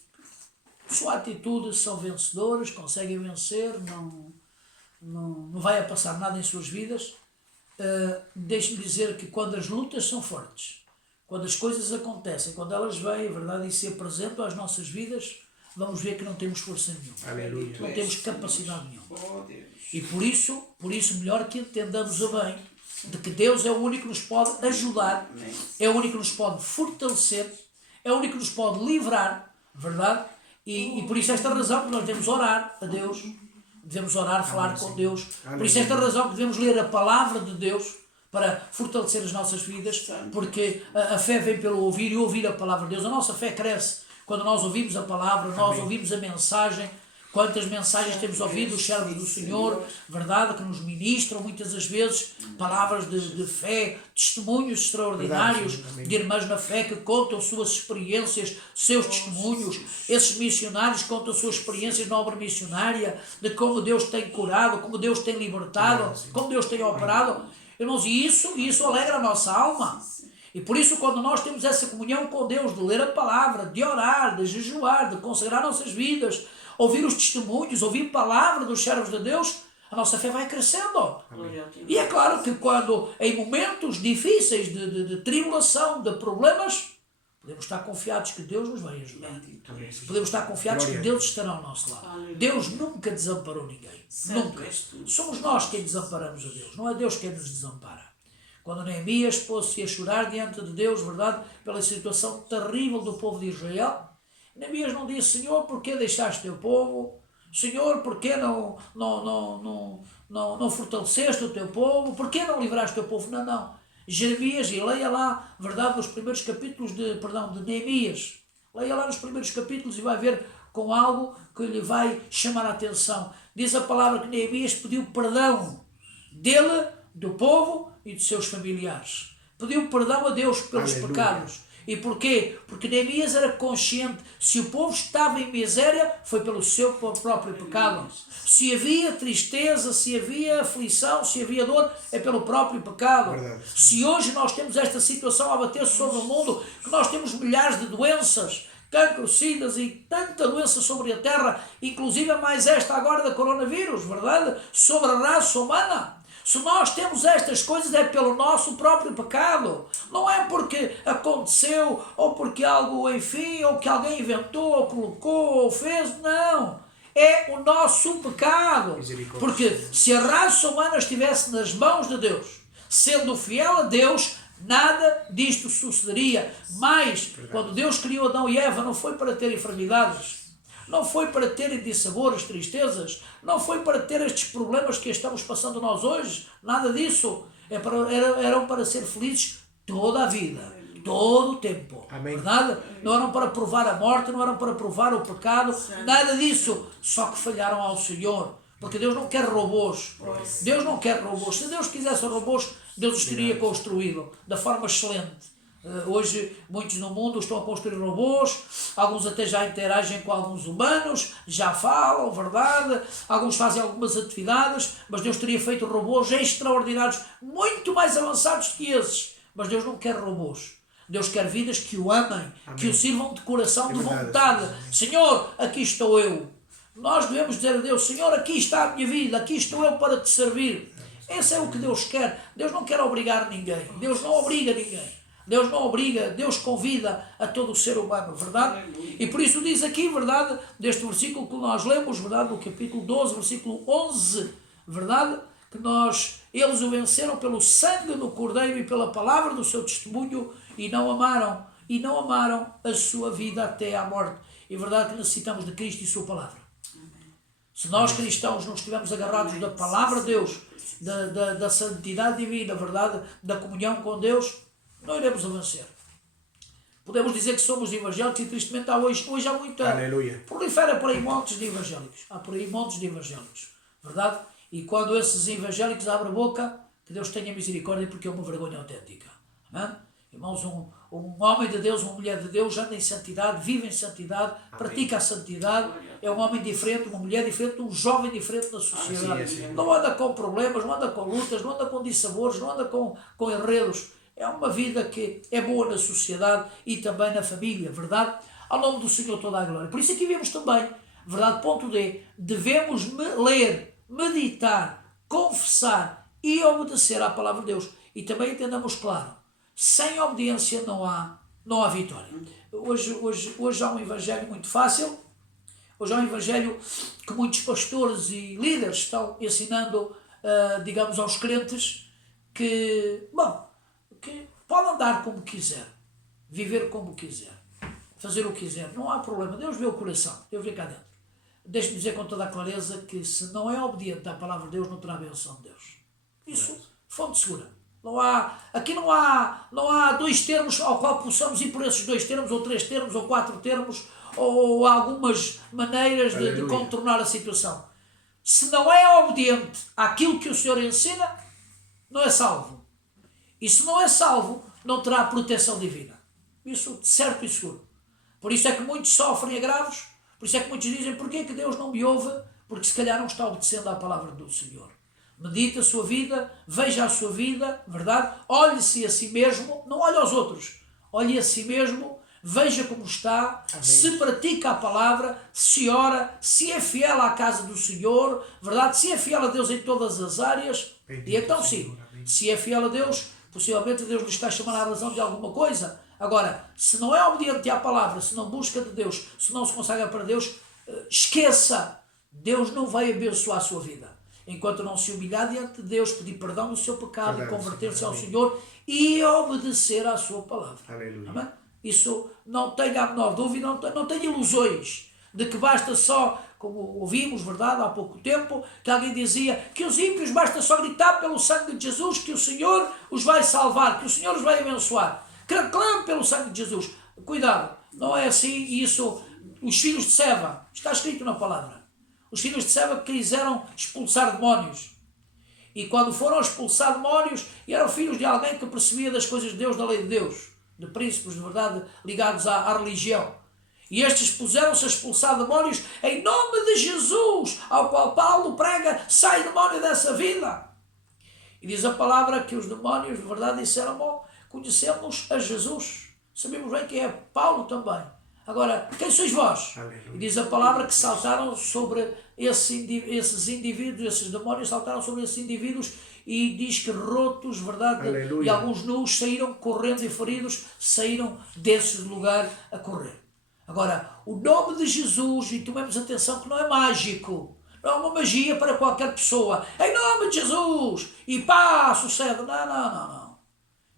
sua atitude são vencedores, conseguem vencer, não vai a passar nada em suas vidas. Deixe-me dizer que quando as lutas são fortes, quando as coisas acontecem, quando elas vêm, é verdade, e se apresentam às nossas vidas, vamos ver que não temos força nenhuma. Aleluia. Não temos capacidade nenhuma. Oh, Deus. E por isso melhor que entendamos a bem de que Deus é o único que nos pode ajudar, é o único que nos pode fortalecer, é o único que nos pode livrar, verdade? E por isso esta razão que nós devemos orar a Deus, devemos orar, falar com Deus. Por isso esta razão que devemos ler a palavra de Deus para fortalecer as nossas vidas, porque a fé vem pelo ouvir e ouvir a palavra de Deus. A nossa fé cresce quando nós ouvimos a palavra, nós ouvimos a mensagem. Quantas mensagens temos ouvido dos servos do Senhor, verdade, que nos ministram muitas das vezes palavras de fé, testemunhos extraordinários de irmãs na fé que contam suas experiências, seus testemunhos. Esses missionários contam suas experiências na obra missionária, de como Deus tem curado, como Deus tem libertado, como Deus tem operado. Irmãos, e isso alegra a nossa alma. E por isso, quando nós temos essa comunhão com Deus, de ler a palavra, de orar, de jejuar, de consagrar nossas vidas, ouvir os testemunhos, ouvir a palavra dos servos de Deus, a nossa fé vai crescendo. E é claro que quando, em momentos difíceis de tribulação, de problemas, podemos estar confiados que Deus nos vai ajudar. Podemos estar confiados que Deus estará ao nosso lado. Deus nunca desamparou ninguém. Nunca. Somos nós quem desamparamos a Deus, não é Deus quem nos desampara. Quando Neemias pôs-se a chorar diante de Deus, verdade, pela situação terrível do povo de Israel, Neemias não disse: Senhor, porquê deixaste teu povo? Senhor, porquê não fortaleceste o teu povo? Porquê não livraste o teu povo? Não. Jeremias, e leia lá, verdade, nos primeiros capítulos de Neemias. Leia lá nos primeiros capítulos e vai ver com algo que lhe vai chamar a atenção. Diz a palavra que Neemias pediu perdão dele, do povo e de seus familiares. Pediu perdão a Deus pelos pecados. E porquê? Porque Neemias era consciente: se o povo estava em miséria, foi pelo seu próprio pecado. Se havia tristeza, se havia aflição, se havia dor, é pelo próprio pecado. Se hoje nós temos esta situação a bater sobre o mundo, que nós temos milhares de doenças, cancro, sidas e tanta doença sobre a terra, inclusive mais esta agora da coronavírus, verdade? Sobre a raça humana. Se nós temos estas coisas é pelo nosso próprio pecado. Não é porque aconteceu, ou porque algo, enfim, ou que alguém inventou, ou colocou, ou fez. Não. É o nosso pecado. Porque se a raça humana estivesse nas mãos de Deus, sendo fiel a Deus, nada disto sucederia. Mas, quando Deus criou Adão e Eva, não foi para ter enfermidades, não foi para terem dissabores, tristezas, não foi para ter estes problemas que estamos passando nós hoje, nada disso. Eram para ser felizes toda a vida, todo o tempo. Amém. Verdade? Não eram para provar a morte, não eram para provar o pecado, nada disso. Só que falharam ao Senhor. Porque Deus não quer robôs. Deus não quer robôs. Se Deus quisesse robôs, Deus os teria construído da forma excelente. Hoje, muitos no mundo estão a construir robôs, alguns até já interagem com alguns humanos, já falam, verdade? Alguns fazem algumas atividades, mas Deus teria feito robôs extraordinários, muito mais avançados que esses. Mas Deus não quer robôs. Deus quer vidas que o amem, que o sirvam de coração, de vontade. Senhor, aqui estou eu. Nós devemos dizer a Deus, Senhor, aqui está a minha vida, aqui estou eu para te servir. Esse é o que Deus quer. Deus não quer obrigar ninguém. Deus não obriga ninguém. Deus não obriga, Deus convida a todo o ser humano, verdade? E por isso diz aqui, verdade, deste versículo que nós lemos, verdade, no capítulo 12, versículo 11, verdade, que eles o venceram pelo sangue do Cordeiro e pela palavra do seu testemunho e não amaram a sua vida até à morte. E verdade que necessitamos de Cristo e sua palavra. Se nós cristãos não estivermos agarrados da palavra de Deus, da santidade divina, verdade, da comunhão com Deus, não iremos avançar. Podemos dizer que somos evangélicos e tristemente hoje há muita... Aleluia. Prolifera por aí montes de evangélicos. Há por aí montes de evangélicos. Verdade? E quando esses evangélicos abrem a boca, que Deus tenha misericórdia porque é uma vergonha autêntica. Amém? Irmãos, um homem de Deus, uma mulher de Deus anda em santidade, vive em santidade, pratica a santidade, é um homem diferente, uma mulher diferente, um jovem diferente na sociedade. Assim. Não anda com problemas, não anda com lutas, não anda com dissabores, não anda com enredos. É uma vida que é boa na sociedade e também na família, verdade? Ao nome do Senhor toda a glória. Por isso aqui vemos também, verdade, ponto D, devemos ler, meditar, confessar e obedecer à palavra de Deus. E também entendamos claro, sem obediência não há vitória. Hoje há um evangelho muito fácil, hoje há um evangelho que muitos pastores e líderes estão ensinando, digamos, aos crentes que pode andar como quiser, viver como quiser, fazer o que quiser, não há problema. Deus vê o coração, Deus vê cá dentro. Deixe-me dizer com toda a clareza que se não é obediente à palavra de Deus, não terá a benção de Deus. Isso, fonte segura. Aqui não há dois termos ao qual possamos ir por esses dois termos, ou três termos, ou quatro termos, ou algumas maneiras de contornar a situação. Se não é obediente àquilo que o Senhor ensina, não é salvo. E se não é salvo, não terá proteção divina. Isso certo e seguro. Por isso é que muitos sofrem agravos, por isso é que muitos dizem, porquê que Deus não me ouve? Porque se calhar não está obedecendo à palavra do Senhor. Medite a sua vida, veja a sua vida, verdade? Olhe-se a si mesmo, não olhe aos outros. Olhe a si mesmo, veja como está, amém, se pratica a palavra, se ora, se é fiel à casa do Senhor, verdade? Se é fiel a Deus em todas as áreas, bendito, e então sim, se é fiel a Deus, possivelmente Deus lhe está a chamar à razão de alguma coisa. Agora, se não é obediente à palavra, se não busca de Deus, se não se consagra para Deus, esqueça, Deus não vai abençoar a sua vida. Enquanto não se humilhar diante de Deus, pedir perdão do seu pecado, e converter-se ao Senhor e obedecer à sua palavra. Amém? Isso não tenha a menor dúvida, não tenha ilusões de que basta só, como ouvimos, verdade, há pouco tempo, que alguém dizia que os ímpios basta só gritar pelo sangue de Jesus que o Senhor os vai salvar, que o Senhor os vai abençoar. Que clame pelo sangue de Jesus. Cuidado, não é assim isso. Os filhos de Seva, está escrito na palavra. Os filhos de Seva quiseram expulsar demónios. E quando foram expulsar demónios, eram filhos de alguém que percebia das coisas de Deus, da lei de Deus, de príncipes de verdade ligados à religião. E estes puseram-se a expulsar demónios em nome de Jesus, ao qual Paulo prega, sai demónio dessa vida. E diz a palavra que os demónios de verdade disseram, bom, conhecemos a Jesus. Sabemos bem quem é Paulo também. Agora, quem sois vós? Aleluia. E diz a palavra que saltaram sobre esses indivíduos, esses demónios saltaram sobre esses indivíduos e diz que rotos, verdade? Aleluia. E alguns nus saíram correndo e feridos, saíram desse lugar a correr. Agora, o nome de Jesus, e tomemos atenção que não é mágico, Não é uma magia para qualquer pessoa. Em nome de Jesus! E pá, sucede. Não.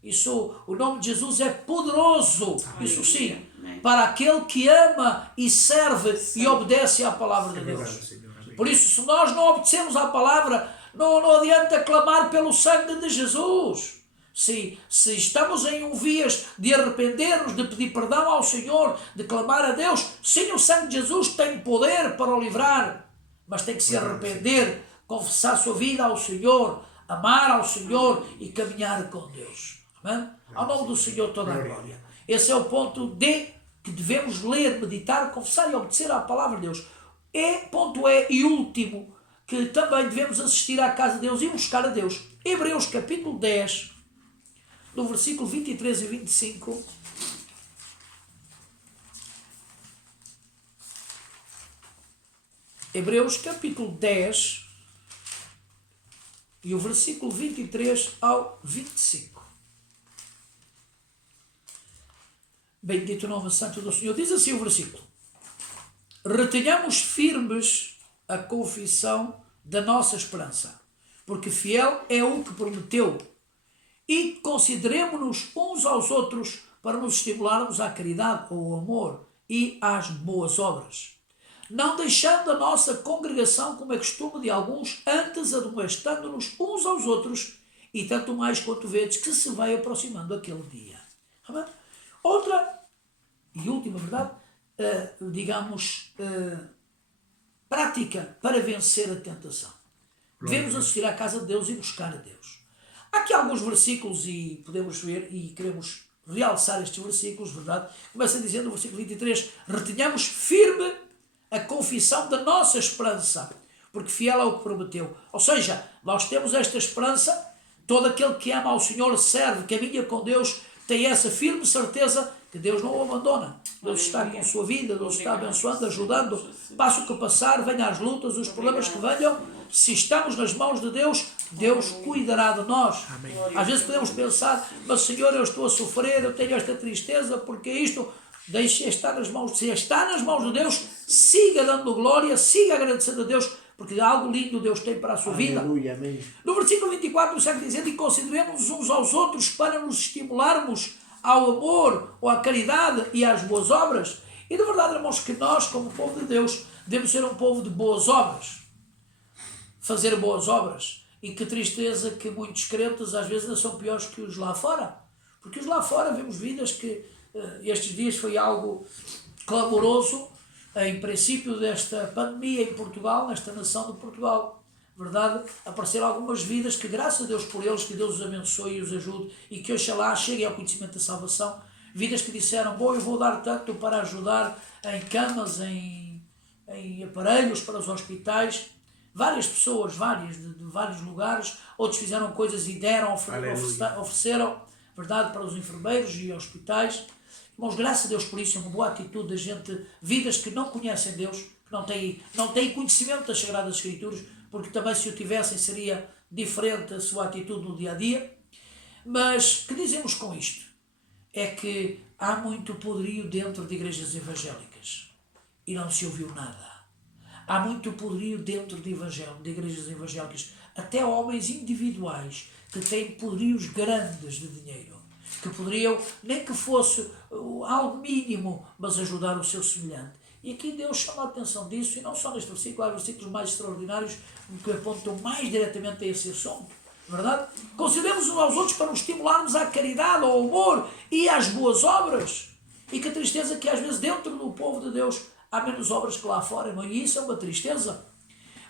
Isso, o nome de Jesus é poderoso. Isso sim. Para aquele que ama e serve e obedece à palavra de Deus. Por isso, se nós não obedecemos à palavra, não adianta clamar pelo sangue de Jesus. Se estamos em um vias de arrepender-nos, de pedir perdão ao Senhor, de clamar a Deus, sim, o sangue de Jesus tem poder para o livrar, mas tem que se arrepender, confessar a sua vida ao Senhor, amar ao Senhor e caminhar com Deus. Amém? Ao nome do Senhor toda a glória. Esse é o ponto D, que devemos ler, meditar, confessar e obedecer à palavra de Deus. Ponto E e último, que também devemos assistir à casa de Deus e buscar a Deus. Hebreus capítulo 10, no versículo 23 e 25. Hebreus capítulo 10 e o versículo 23 ao 25. Bendito o nome santo do Senhor. Diz assim o versículo: retenhamos firmes a confissão da nossa esperança, porque fiel é o que prometeu, e consideremo-nos uns aos outros para nos estimularmos à caridade, ao amor e às boas obras, não deixando a nossa congregação como é costume de alguns, antes admoestando-nos uns aos outros, e tanto mais quanto vedes que se vai aproximando aquele dia. Amém? Outra e última verdade, prática para vencer a tentação. Devemos assistir à casa de Deus e buscar a Deus. Há aqui alguns versículos e podemos ver e queremos realçar estes versículos, verdade? Começa dizendo no versículo 23, retenhamos firme a confissão da nossa esperança, porque fiel é o que prometeu. Ou seja, nós temos esta esperança, todo aquele que ama ao Senhor, serve, caminha com Deus, tem essa firme certeza que Deus não o abandona. Deus está com a sua vida, Deus está abençoando, ajudando, passo que passar, venham as lutas, os problemas que venham, se estamos nas mãos de Deus, Deus cuidará de nós. Amém. Às vezes podemos pensar, mas Senhor, eu estou a sofrer, eu tenho esta tristeza, porque isto, deixe estar nas mãos, se está nas mãos de Deus, siga dando glória, siga agradecendo a Deus, porque algo lindo Deus tem para a sua vida. Aleluia, amém. No versículo 24, segue dizendo, e consideremos uns aos outros para nos estimularmos ao amor, ou à caridade e às boas obras. E de verdade, irmãos, que nós, como povo de Deus, devemos ser um povo de boas obras. Fazer boas obras. E que tristeza que muitos crentes às vezes ainda são piores que os lá fora. Porque os lá fora vemos vidas que estes dias foi algo clamoroso, em princípio desta pandemia em Portugal, nesta nação de Portugal. Verdade? Apareceram algumas vidas que, graças a Deus por eles, que Deus os abençoe e os ajude e que oxalá cheguem ao conhecimento da salvação. Vidas que disseram, bom, eu vou dar tanto para ajudar em camas, em aparelhos para os hospitais. Várias pessoas, de vários lugares, outros fizeram coisas e deram, ofereceram, verdade, para os enfermeiros e hospitais. Irmãos, graças a Deus por isso, é uma boa atitude da gente, vidas que não conhecem Deus, que não têm conhecimento das Sagradas Escrituras, porque também se o tivessem seria diferente a sua atitude no dia a dia. Mas, que dizemos com isto? É que há muito poderio dentro de igrejas evangélicas e não se ouviu nada. Há muito poderio dentro de igrejas evangélicas, até homens individuais que têm poderios grandes de dinheiro, que poderiam, nem que fosse algo mínimo, mas ajudar o seu semelhante. E aqui Deus chama a atenção disso, e não só neste versículo, há versículos mais extraordinários que apontam mais diretamente a esse assunto. Verdade? Consideremos uns aos outros para nos estimularmos à caridade, ao amor e às boas obras. E que tristeza que às vezes dentro do povo de Deus há menos obras que lá fora, irmão, e isso é uma tristeza.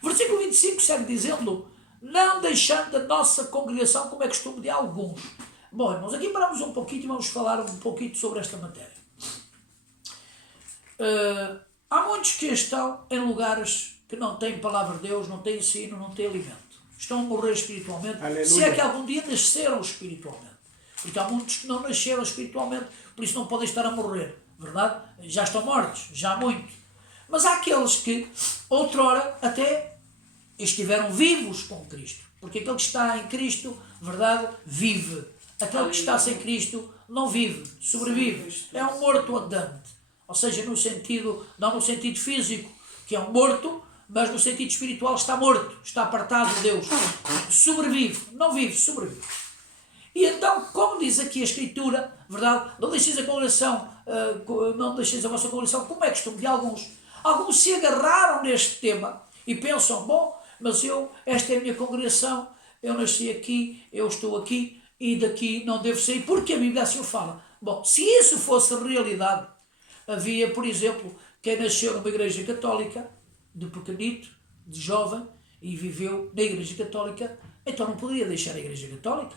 Versículo 25 segue dizendo, não deixando a nossa congregação como é costume de alguns. Bom, irmãos, aqui paramos um pouquinho e vamos falar um pouquinho sobre esta matéria. Há muitos que estão em lugares que não têm palavra de Deus, não têm ensino, não têm alimento. Estão a morrer espiritualmente. Aleluia. Se é que algum dia nasceram espiritualmente. Porque há muitos que não nasceram espiritualmente, por isso não podem estar a morrer. Verdade? Já estão mortos, já muito. Mas há aqueles que, outrora, até estiveram vivos com Cristo. Porque aquele que está em Cristo, verdade, vive. Aquele que está sem Cristo não vive, sobrevive. É um morto andante. Ou seja, não no sentido físico, que é um morto, mas no sentido espiritual está morto, está apartado de Deus. Sobrevive, não vive, sobrevive. E então, como diz aqui a Escritura, verdade, não deixeis a congregação, não deixeis a vossa congregação, como é costume de alguns. Alguns se agarraram neste tema e pensam, bom, mas esta é a minha congregação, eu nasci aqui, eu estou aqui e daqui não devo sair, porque a Bíblia assim o fala. Bom, se isso fosse realidade, havia, por exemplo, quem nasceu numa igreja católica, de pequenito, de jovem, e viveu na igreja católica, então não poderia deixar a igreja católica.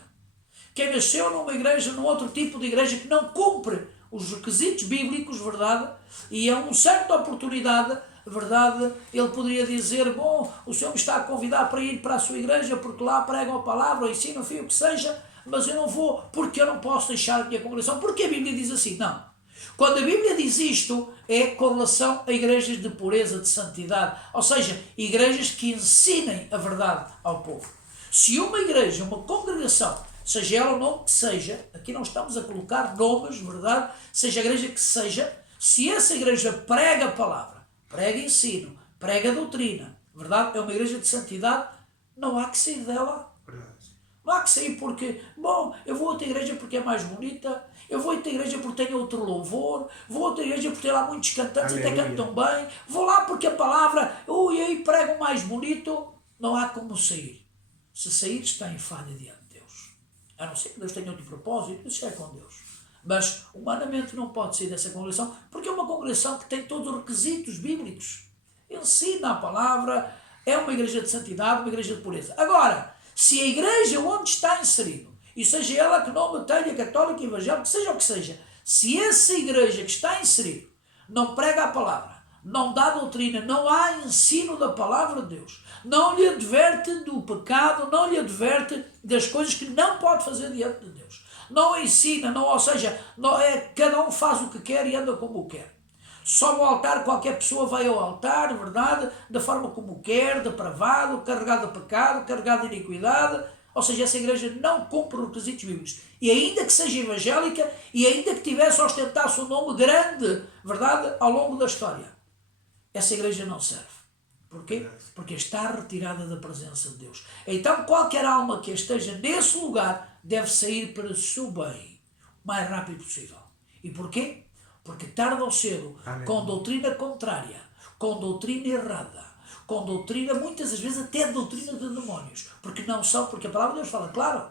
Quem nasceu numa igreja, num outro tipo de igreja que não cumpre os requisitos bíblicos, verdade, e a uma certa oportunidade, verdade, ele poderia dizer, bom, o Senhor me está a convidar para ir para a sua igreja, porque lá pregam a palavra, ou ensinam, enfim, o que seja, mas eu não vou, porque eu não posso deixar a minha congregação, porque a Bíblia diz assim, não. Quando a Bíblia diz isto, é com relação a igrejas de pureza, de santidade, ou seja, igrejas que ensinem a verdade ao povo. Se uma igreja, uma congregação, seja ela o nome que seja, aqui não estamos a colocar nomes, verdade, seja a igreja que seja, se essa igreja prega a palavra, prega ensino, prega doutrina, verdade, é uma igreja de santidade, não há que sair dela. Não há que sair porque, bom, eu vou a outra igreja porque é mais bonita, eu vou a outra igreja porque tem outro louvor, vou a outra igreja porque tem lá muitos cantantes, até cantam bem, vou lá porque a palavra, e aí pregam mais bonito, não há como sair. Se sair, está em falha diante de Deus. A não ser que Deus tenha outro propósito, isso é com Deus. Mas, humanamente, não pode sair dessa congregação, porque é uma congregação que tem todos os requisitos bíblicos. Ensina a palavra, é uma igreja de santidade, uma igreja de pureza. Agora, se a igreja onde está inserido, e seja ela que nome tenha, católica, evangélica, seja o que seja, se essa igreja que está inserido não prega a palavra, não dá doutrina, não há ensino da palavra de Deus, não lhe adverte do pecado, não lhe adverte das coisas que não pode fazer diante de Deus, não ensina, não, ou seja, não cada um faz o que quer e anda como quer. Só no altar, qualquer pessoa vai ao altar, verdade, da forma como quer, depravado, carregado de pecado, carregado de iniquidade. Ou seja, essa igreja não cumpre os requisitos bíblicos. E ainda que seja evangélica, e ainda que tivesse ostentasse um nome grande, verdade, ao longo da história, essa igreja não serve. Porquê? Porque está retirada da presença de Deus. Então, qualquer alma que esteja nesse lugar deve sair para o seu bem, o mais rápido possível. E porquê? Porque tarde ou cedo, com doutrina contrária, com doutrina errada, com doutrina, muitas das vezes até doutrina de demónios, porque não são, porque a palavra de Deus fala, claro,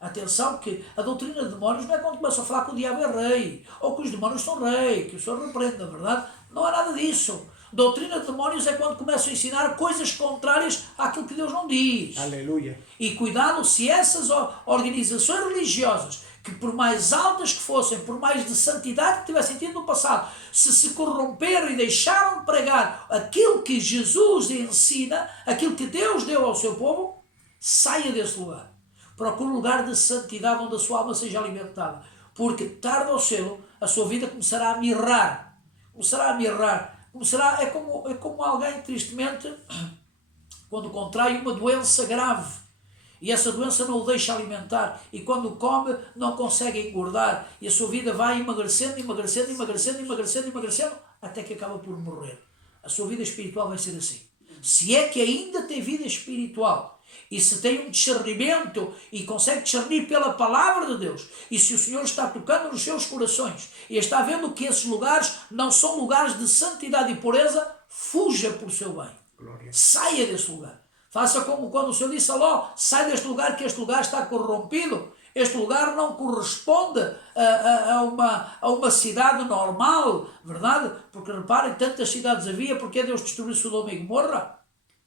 atenção que a doutrina de demónios não é quando começam a falar que o diabo é rei, ou que os demónios são rei, que o Senhor repreende, na verdade, não há nada disso. Doutrina de demónios é quando começam a ensinar coisas contrárias àquilo que Deus não diz. Aleluia. E cuidado se essas organizações religiosas, que por mais altas que fossem, por mais de santidade que tivessem tido no passado, se corromperam e deixaram de pregar aquilo que Jesus ensina, aquilo que Deus deu ao seu povo, saia desse lugar. Procure um lugar de santidade onde a sua alma seja alimentada. Porque tarde ou cedo a sua vida começará a mirrar. É como alguém, tristemente, quando contrai uma doença grave. E essa doença não o deixa alimentar. E quando come, não consegue engordar. E a sua vida vai emagrecendo, até que acaba por morrer. A sua vida espiritual vai ser assim. Se é que ainda tem vida espiritual, e se tem um discernimento, e consegue discernir pela palavra de Deus, e se o Senhor está tocando nos seus corações, e está vendo que esses lugares não são lugares de santidade e pureza, fuja por seu bem. Glória. Saia desse lugar. Faça como quando o Senhor disse a Ló, sai deste lugar que este lugar está corrompido. Este lugar não corresponde a uma cidade normal, verdade? Porque reparem, tantas cidades havia, porque Deus destruiu Sodoma e Gomorra?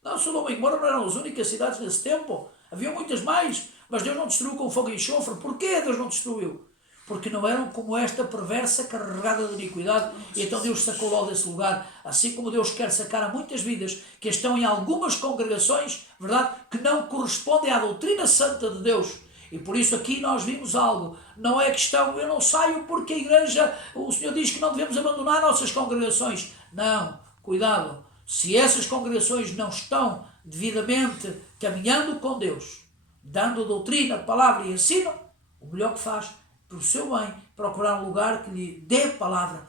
Não, Sodoma e Gomorra não eram as únicas cidades nesse tempo. Havia muitas mais, mas Deus não destruiu com fogo e enxofre. Porquê Deus não destruiu? Porque não eram como esta perversa carregada de iniquidade, e então Deus sacou logo desse lugar, assim como Deus quer sacar a muitas vidas que estão em algumas congregações, verdade, que não correspondem à doutrina santa de Deus. E por isso aqui nós vimos algo, não é questão, eu não saio porque a igreja, o Senhor diz que não devemos abandonar nossas congregações. Não, cuidado, se essas congregações não estão devidamente caminhando com Deus, dando doutrina, palavra e ensino, o melhor que faz, por seu bem, procurar um lugar que lhe dê palavra,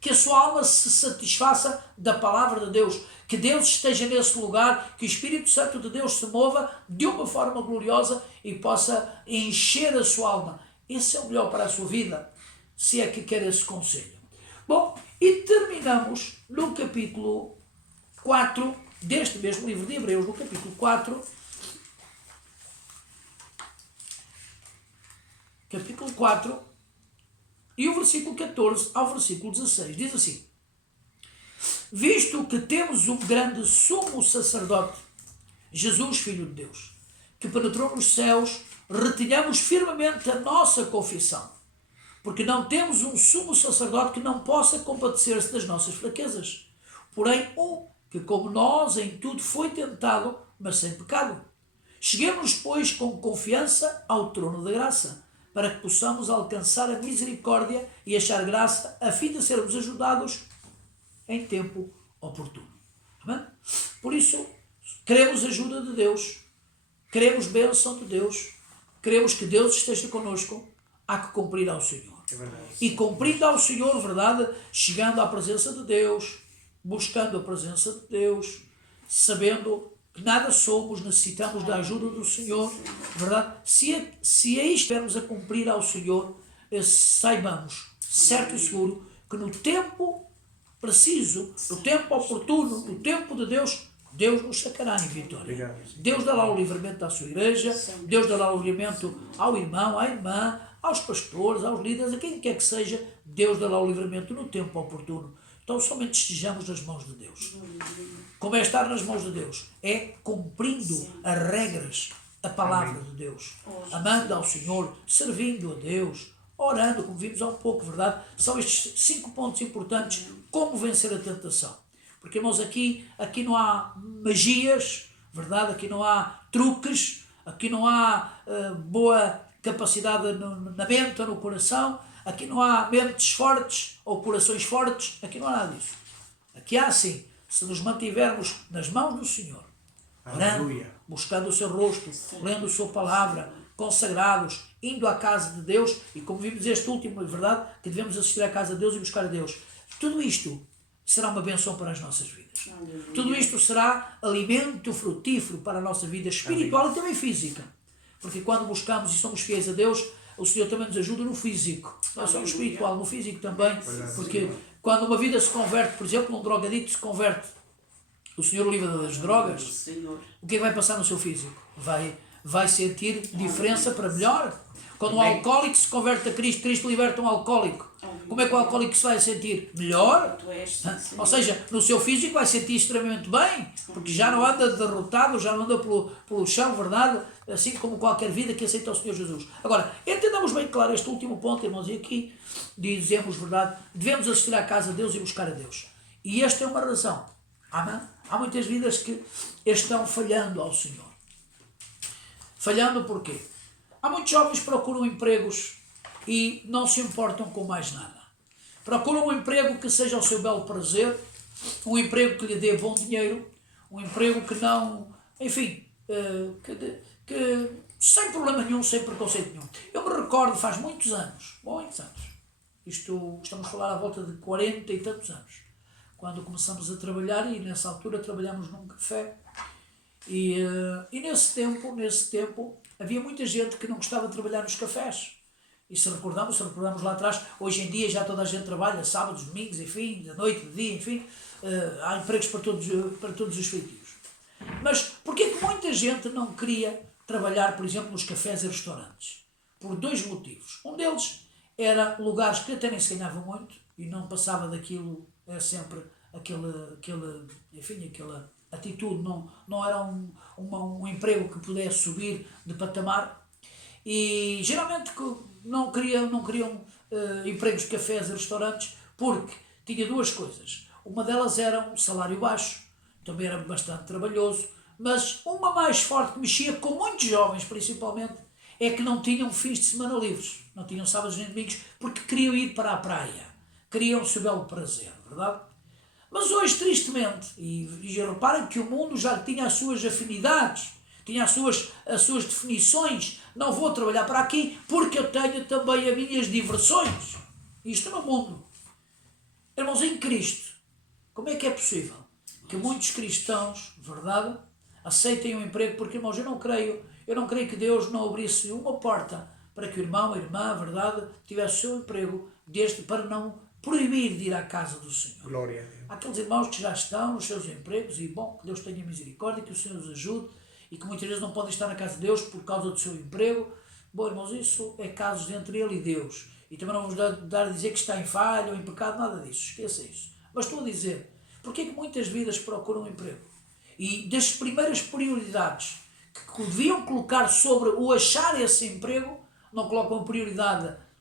que a sua alma se satisfaça da palavra de Deus, que Deus esteja nesse lugar, que o Espírito Santo de Deus se mova de uma forma gloriosa e possa encher a sua alma. Esse é o melhor para a sua vida, se é que quer esse conselho. Bom, e terminamos no capítulo 4 deste mesmo livro de Hebreus, no capítulo 4, e o versículo 14 ao versículo 16, diz assim: visto que temos um grande sumo sacerdote, Jesus, Filho de Deus, que penetrou nos céus, retenhamos firmemente a nossa confissão, porque não temos um sumo sacerdote que não possa compadecer-se das nossas fraquezas, porém que como nós em tudo foi tentado, mas sem pecado. Cheguemos, pois, com confiança ao trono da graça, para que possamos alcançar a misericórdia e achar graça, a fim de sermos ajudados em tempo oportuno. Amém? Por isso, queremos ajuda de Deus, queremos bênção de Deus, queremos que Deus esteja connosco, há que cumprir ao Senhor. E cumprindo ao Senhor, verdade, chegando à presença de Deus, buscando a presença de Deus, sabendo que nada somos, necessitamos da ajuda do Senhor, verdade? Se aí estivermos a cumprir ao Senhor, saibamos, certo e seguro, que no tempo preciso, no tempo oportuno, no tempo de Deus, Deus nos sacará em vitória. Deus dará o livramento à sua igreja, Deus dará o livramento ao irmão, à irmã, aos pastores, aos líderes, a quem quer que seja, Deus dará o livramento no tempo oportuno. Então somente estejamos nas mãos de Deus. Como é estar nas mãos de Deus? É cumprindo as regras, a palavra de Deus, amando ao Senhor, servindo a Deus, orando, como vimos há um pouco, verdade? São estes 5 pontos importantes, como vencer a tentação. Porque, irmãos, aqui não há magias, verdade? Aqui não há truques, aqui não há boa capacidade na mente ou no coração, aqui não há mentes fortes ou corações fortes, aqui não há nada disso. Aqui há sim, se nos mantivermos nas mãos do Senhor, orando, buscando o seu rosto, lendo a sua palavra, consagrados, indo à casa de Deus, e como vimos este último, é verdade, que devemos assistir à casa de Deus e buscar a Deus. Tudo isto será uma bênção para as nossas vidas. Tudo isto será alimento frutífero para a nossa vida espiritual e também física. Porque quando buscamos e somos fiéis a Deus, o Senhor também nos ajuda no físico. Não só no espiritual, no físico também. Porque quando uma vida se converte, por exemplo, um drogadito se converte, o Senhor o livra das drogas, o que é que vai passar no seu físico? Vai sentir diferença para melhor. Quando um alcoólico se converte a Cristo, Cristo liberta um alcoólico. Como é que o alcoólico se vai sentir? Melhor? Ou seja, no seu físico vai sentir extremamente bem, porque já não anda derrotado, já não anda pelo chão, verdade? Assim como qualquer vida que aceita o Senhor Jesus. Agora, entendamos bem claro este último ponto, irmãos, e aqui dizemos, verdade, devemos assistir à casa de Deus e buscar a Deus. E esta é uma razão. Amém? Há muitas vidas que estão falhando ao Senhor. Falhando porquê? Há muitos jovens que procuram empregos e não se importam com mais nada. Procuram um emprego que seja ao seu belo prazer, um emprego que lhe dê bom dinheiro, um emprego que não, enfim, que sem problema nenhum, sem preconceito nenhum. Eu me recordo, faz muitos anos, estamos a falar à volta de 40 e tantos anos, quando começamos a trabalhar, e nessa altura trabalhámos num café, e nesse tempo havia muita gente que não gostava de trabalhar nos cafés. E se recordamos lá atrás, hoje em dia já toda a gente trabalha, sábados, domingos, enfim, de noite, de dia, enfim, há empregos para todos os feitios. Mas porquê que muita gente não queria trabalhar, por exemplo, nos cafés e restaurantes? Por 2 motivos. Um deles era lugares que até nem se ganhava muito e não passava daquilo, sempre aquela atitude, não era um emprego que pudesse subir de patamar, e geralmente não queriam empregos de cafés e restaurantes porque tinha 2 coisas. Uma delas era um salário baixo, também era bastante trabalhoso, mas uma mais forte que mexia com muitos jovens principalmente é que não tinham fins de semana livres, não tinham sábados nem domingos, porque queriam ir para a praia, queriam o seu belo prazer, verdade? Mas hoje, tristemente, e reparem que o mundo já tinha as suas afinidades, tinha as suas definições. Não vou trabalhar para aqui porque eu tenho também as minhas diversões. Isto no mundo. Irmãos, em Cristo, como é que é possível que muitos cristãos, verdade, aceitem um emprego? Porque, irmãos, eu não creio que Deus não abrisse uma porta para que o irmão, a irmã, verdade, tivesse o seu emprego, para não proibir de ir à casa do Senhor. Glória a Deus. Há aqueles irmãos que já estão nos seus empregos e, bom, que Deus tenha misericórdia, que o Senhor os ajude e que muitas vezes não podem estar na casa de Deus por causa do seu emprego. Bom, irmãos, isso é casos entre ele e Deus. E também não vamos dar a dizer que está em falha ou em pecado, nada disso, esqueça isso. Mas estou a dizer, porque é que muitas vidas procuram um emprego? E das primeiras prioridades que deviam colocar sobre o achar esse emprego, não colocam prioridade